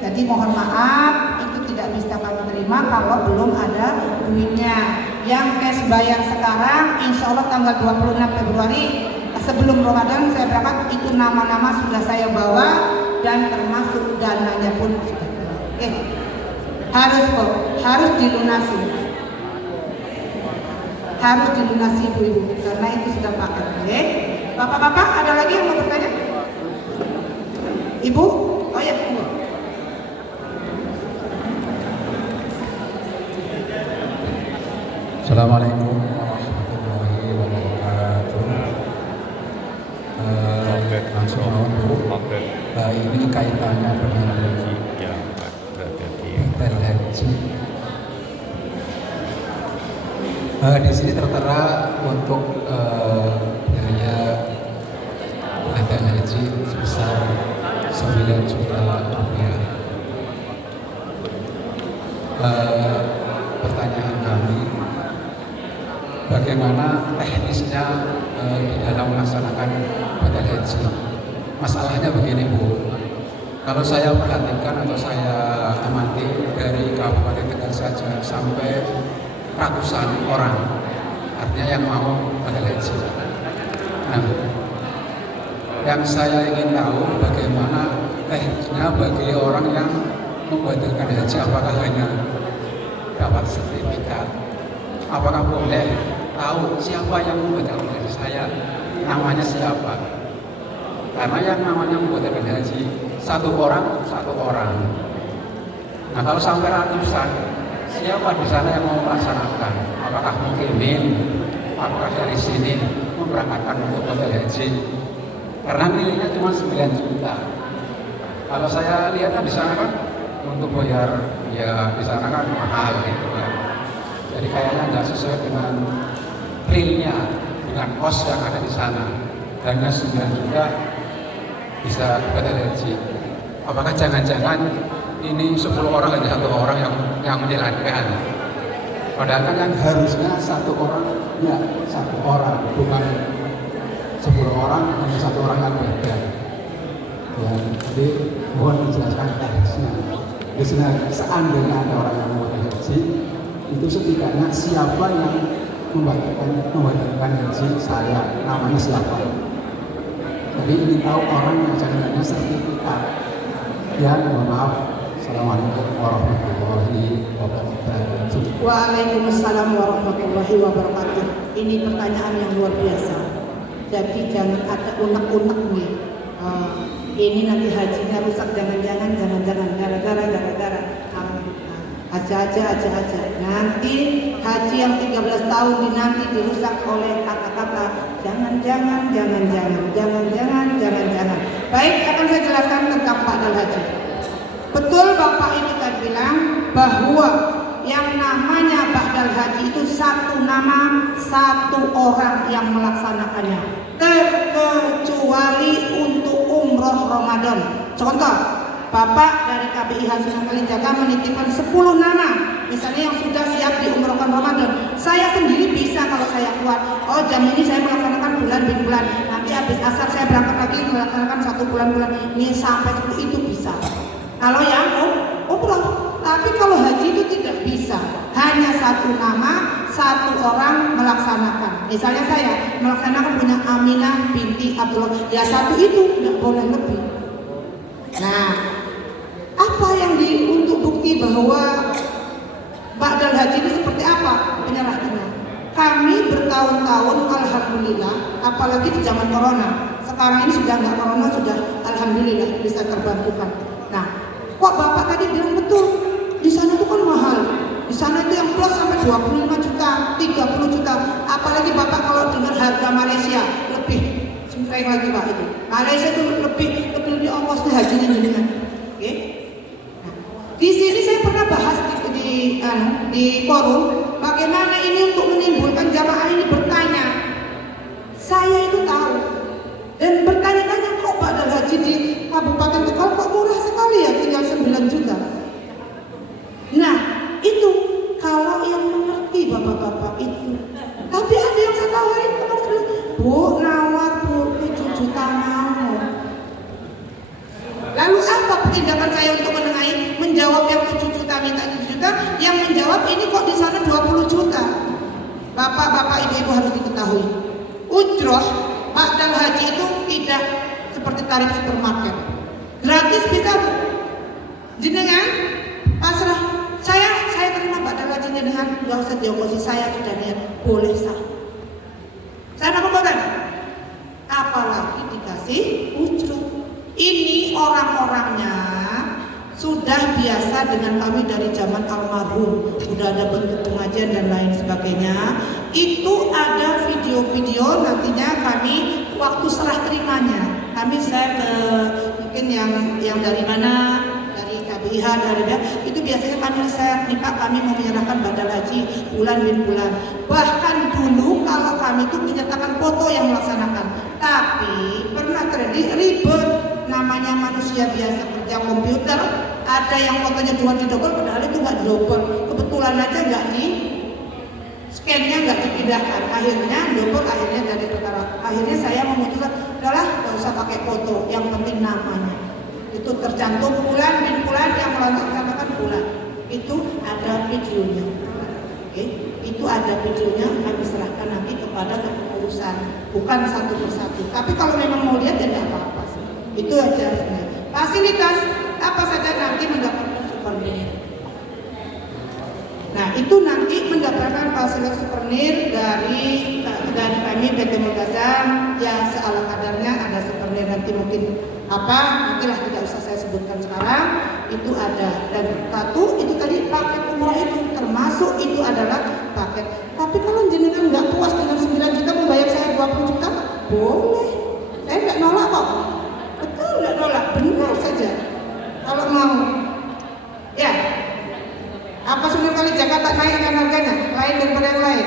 Jadi mohon maaf itu tidak bisa kami terima kalau belum ada duitnya. yang cash bayar sekarang, insya Allah tanggal 26 Februari sebelum Ramadan saya berangkat, itu nama-nama sudah saya bawa dan termasuk dananya pun sudah. Oke, harus dilunasi, ibu-ibu, karena itu sudah paket. Oke, bapak-bapak ada lagi yang mau bertanya? Ibu, oh ya, tunggu. Assalamualaikum warahmatullahi wabarakatuh. Langsung Bu, ini kaitannya dengan hotel haji. Di sini tertera untuk biaya hotel haji sebesar 9 juta rupiah. Pertanyaan kami, bagaimana teknisnya di dalam melaksanakan hotel haji? Masalahnya begini Bu, kalau saya perhatikan atau saya amati dari Kabupaten Tegal saja sampai ratusan orang, artinya yang mau hotel haji. Nah, yang saya ingin tahu bagaimana teknisnya bagi orang yang membatalkan haji, apakah hanya dapat sertifikat? Apakah boleh tahu siapa yang membatalkan haji saya, namanya siapa? Karena yang namanya membatalkan haji satu orang. Nah, kalau sampai ratusan, siapa di sana yang mau melaksanakan? Apakah mukimin? Apakah dari sini memberangkatkan untuk hotel haji? Karena nilainya cuma 9 juta. Kalau saya lihat di sana kan untuk bayar ya di sana kan mahal gitu kan. Jadi kayaknya nggak sesuai dengan realnya, dengan kos yang ada di sana. Dan 9 juta bisa hotel haji. Apakah jangan-jangan ini 10 orang hanya 1 orang yang menjalankan? Padahal kan yang harusnya 1 orang, ya 1 orang, bukan 10 orang hanya 1 orang yang beda. Ya, jadi mohon dijelaskan teknisnya. Di sini seandainya ada orang yang mau haji, itu setidaknya siapa yang membatalkan haji saya, namanya siapa? Jadi ingin tahu orang yang jangan hanya sertifikat. Ya, mohon maaf. Assalamualaikum warahmatullahi wabarakatuh. Waalaikumsalam warahmatullahi wabarakatuh. Ini pertanyaan yang luar biasa. Jadi jangan ada unek-unek nih. Ini nanti hajinya rusak, jangan-jangan gara-gara aja. Nanti haji yang 13 tahun dinanti dirusak oleh kata-kata jangan-jangan. Baik, akan saya jelaskan tentang ba'dal haji. Betul Bapak ini tadi bilang bahwa yang namanya ba'dal haji itu 1 nama, 1 orang yang melaksanakannya, terkecuali untuk umroh Ramadan. Contoh, Bapak dari KBIH Sunan Kalijaga menitipkan 10 nama, misalnya yang sudah siap diumrohkan Ramadan. Saya sendiri bisa kalau saya keluar, oh jam ini saya melaksanakan bulan, nanti habis asar saya berangkat lagi melaksanakan 1 bulan, ini sampai 10 itu bisa. Kalau yang umroh, tapi kalau haji itu tidak bisa, hanya 1 nama, 1 orang melaksanakan. Misalnya saya melaksanakan punya Aminah binti Abdullah, ya 1 itu tidak boleh lebih. Nah, apa yang untuk bukti bahwa ba'dal haji ini seperti apa penyerahannya? Kami bertahun-tahun alhamdulillah, apalagi di zaman corona. Sekarang ini sudah nggak corona, sudah alhamdulillah bisa terbantukan. Nah, kok Bapak tadi bilang betul, di sana itu kan mahal. Di sana itu yang plus sampai 25 juta, 30 juta. Apalagi Bapak kalau dengar harga Malaysia lebih sering lagi Pak itu. Malaysia itu lebih ongkosnya hajinya jenengan. Oke. Nah, di sini saya pernah bahas di forum bagaimana ini untuk menimbulkan jamaah ini bertanya. Saya itu tahu dan bertanya-tanya, kok ba'dal haji di Kabupaten Tegal kok murah sekali ya, tinggal 9 juta. Nah, itu kalau yang mengerti bapak-bapak itu. Tapi ada yang saya tawarin kemarin bilang, Bu, nawar Bu, 7 juta mau. Lalu apa tindakan saya untuk menengahi, menjawab yang 7 juta minta 7 juta, yang menjawab ini kok di sana 20 juta. Bapak-bapak, ibu-ibu harus diketahui. Ujroh ba'dal haji itu tidak seperti tarif supermarket. Gratis bisa Bu. Jenengan pasrah. Saya terima ba'dal haji jenengan, enggak usah diokosi, saya sudah niat, boleh sah. Saya apa? Apalagi dikasih ujroh. Ini orang-orangnya sudah biasa dengan kami dari zaman almarhum, sudah ada bentuk pengajian dan lain sebagainya. Itu ada video-video nantinya kami waktu serah terimanya. Kami share ke mungkin yang dari mana, dari KBIH, dari dia, itu biasanya kami share nih Pak, kami mau menyerahkan badal haji bulan bin bulan. Bahkan dulu kalau kami itu menyatakan foto yang melaksanakan, tapi pernah terjadi ribet. Namanya manusia biasa kerja komputer, ada yang fotonya cuma didobel, padahal itu nggak didobel. Kebetulan aja nggak di scan-nya nggak dipindahkan. Akhirnya double, dari perkara. Akhirnya saya memutuskan, udahlah nggak usah pakai foto, yang penting namanya. Itu tercantum bulan bin bulan yang melaksanakan bulan. Itu ada videonya. Oke, itu ada videonya, kami serahkan nanti kepada kepengurusan, bukan satu persatu. Tapi kalau memang mau lihat ya nggak apa-apa. Itu aja sebenarnya. Fasilitas apa saja nanti mendapatkan souvenir. Nah itu nanti mendapatkan fasilitas souvenir dari kami PT Multazam ya, seala kadarnya. Ada souvenir nanti mungkin nantilah tidak usah saya sebutkan sekarang. Itu ada, dan satu itu tadi paket umroh itu termasuk itu adalah paket. Tapi kalau jenengan nggak puas dengan 9 juta membayar saya 20 juta, boleh. Saya nggak nolak kok. Betul, nggak nolak, benar saja. Kalau mau, ya. Apa Sungai Kali Jakarta naikkan harganya lain daripada yang lain?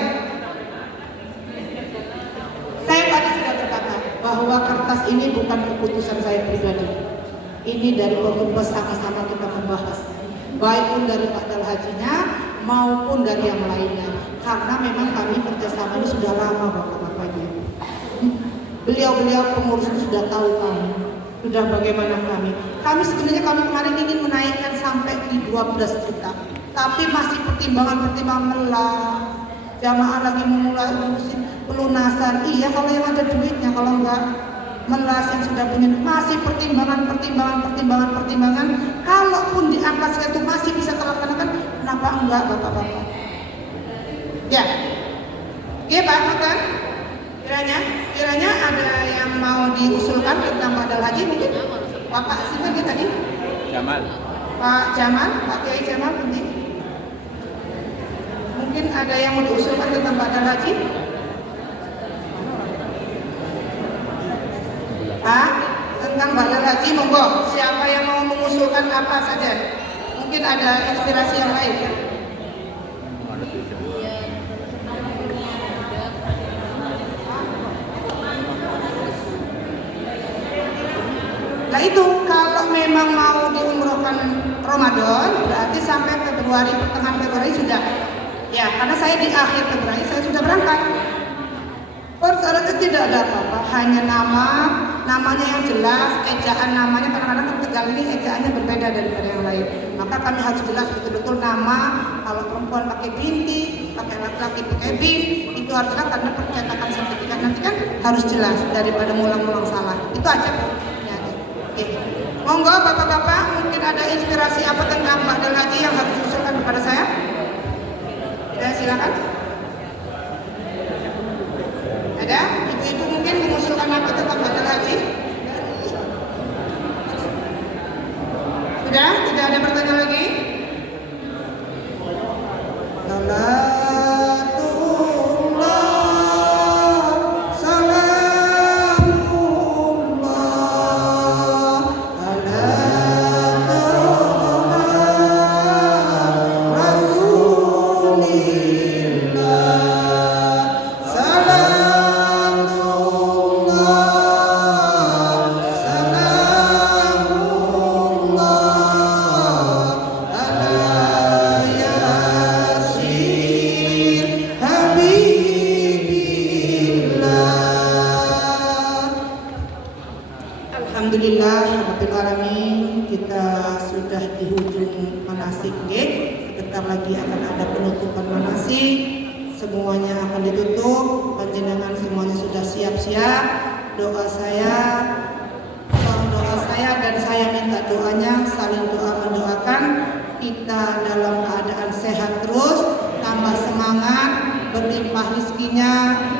Saya tadi sudah berkata bahwa kertas ini bukan keputusan saya pribadi. Ini dari Kortumbes, sama-sama kita membahas, baik pun dari ba'dal hajinya maupun dari yang lainnya. Karena memang kami kerjasama ini sudah lama bapak-bapaknya. Beliau-beliau pengurus itu sudah tahu kami, sudah bagaimana kami. Sebenarnya kami kemarin ingin menaikkan sampai di 12 juta. Tapi masih pertimbangan melah, jamaah lagi memulai ngurusin pelunasan. Iya kalau yang ada duitnya, kalau enggak melas yang sudah punya, masih pertimbangan. Kalaupun di angka segitu masih bisa terlaksanakan, kenapa enggak bapak-bapak? Ya, oke Pak, makan. Kiranya ada yang mau diusulkan tentang ba'dal haji mungkin? Bapak siapa tadi? Jamal. Pak Jamal, Pak Kiai Jamal penting. Mungkin ada yang mau diusulkan tentang ba'dal haji? Pak, tentang ba'dal haji monggo. Siapa yang mau mengusulkan apa saja? Mungkin ada inspirasi yang lain. Nah itu kalau memang mau diumrohkan Ramadan berarti sampai Februari, pertengahan Februari sudah. Ya, karena saya di akhir Februari saya sudah berangkat. Persyaratan tidak ada apa-apa, hanya namanya yang jelas, ejaan namanya. Kadang-kadang kan Tegal ini ejaannya berbeda daripada yang lain. Maka kami harus jelas betul-betul nama. Kalau perempuan pakai binti, pakai laki-laki pakai bin, itu harus jelas karena percetakan sertifikat nanti kan harus jelas daripada mulang-mulang salah. Itu aja. Ya, oke. Monggo bapak-bapak, mungkin ada inspirasi apa tentang ba'dal haji yang harus diusulkan kepada saya? Ya, silakan. Ada? Ibu-ibu mungkin mengusulkan apa tentang ba'dal haji? Sudah? Tidak ada pertanyaan lagi? Alhamdulillahirrahmanirrahim. Kita sudah di hujung manasik, sebentar lagi akan ada penutupan manasik. semuanya akan ditutup. Panjenengan semuanya sudah siap-siap. Doa saya dan saya minta doanya, saling doa mendoakan kita dalam keadaan sehat terus, tambah semangat, berlimpah rezekinya,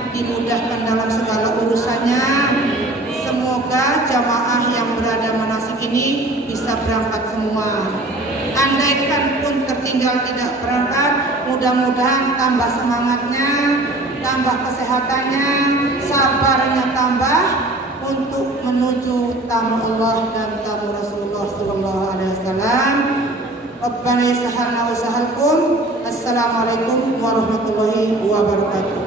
dimudahkan dalam segala urusannya. Semoga jamaah yang berada manasik ini bisa berangkat semua. Andaikan pun tertinggal tidak berangkat, mudah-mudahan tambah semangatnya, tambah kesehatannya, sabarnya tambah untuk menuju tamu Allah dan tamu Rasulullah sallallahu alaihi wasallam. Rabbana yassahhalna wa sahhalkum. Assalamualaikum warahmatullahi wabarakatuh.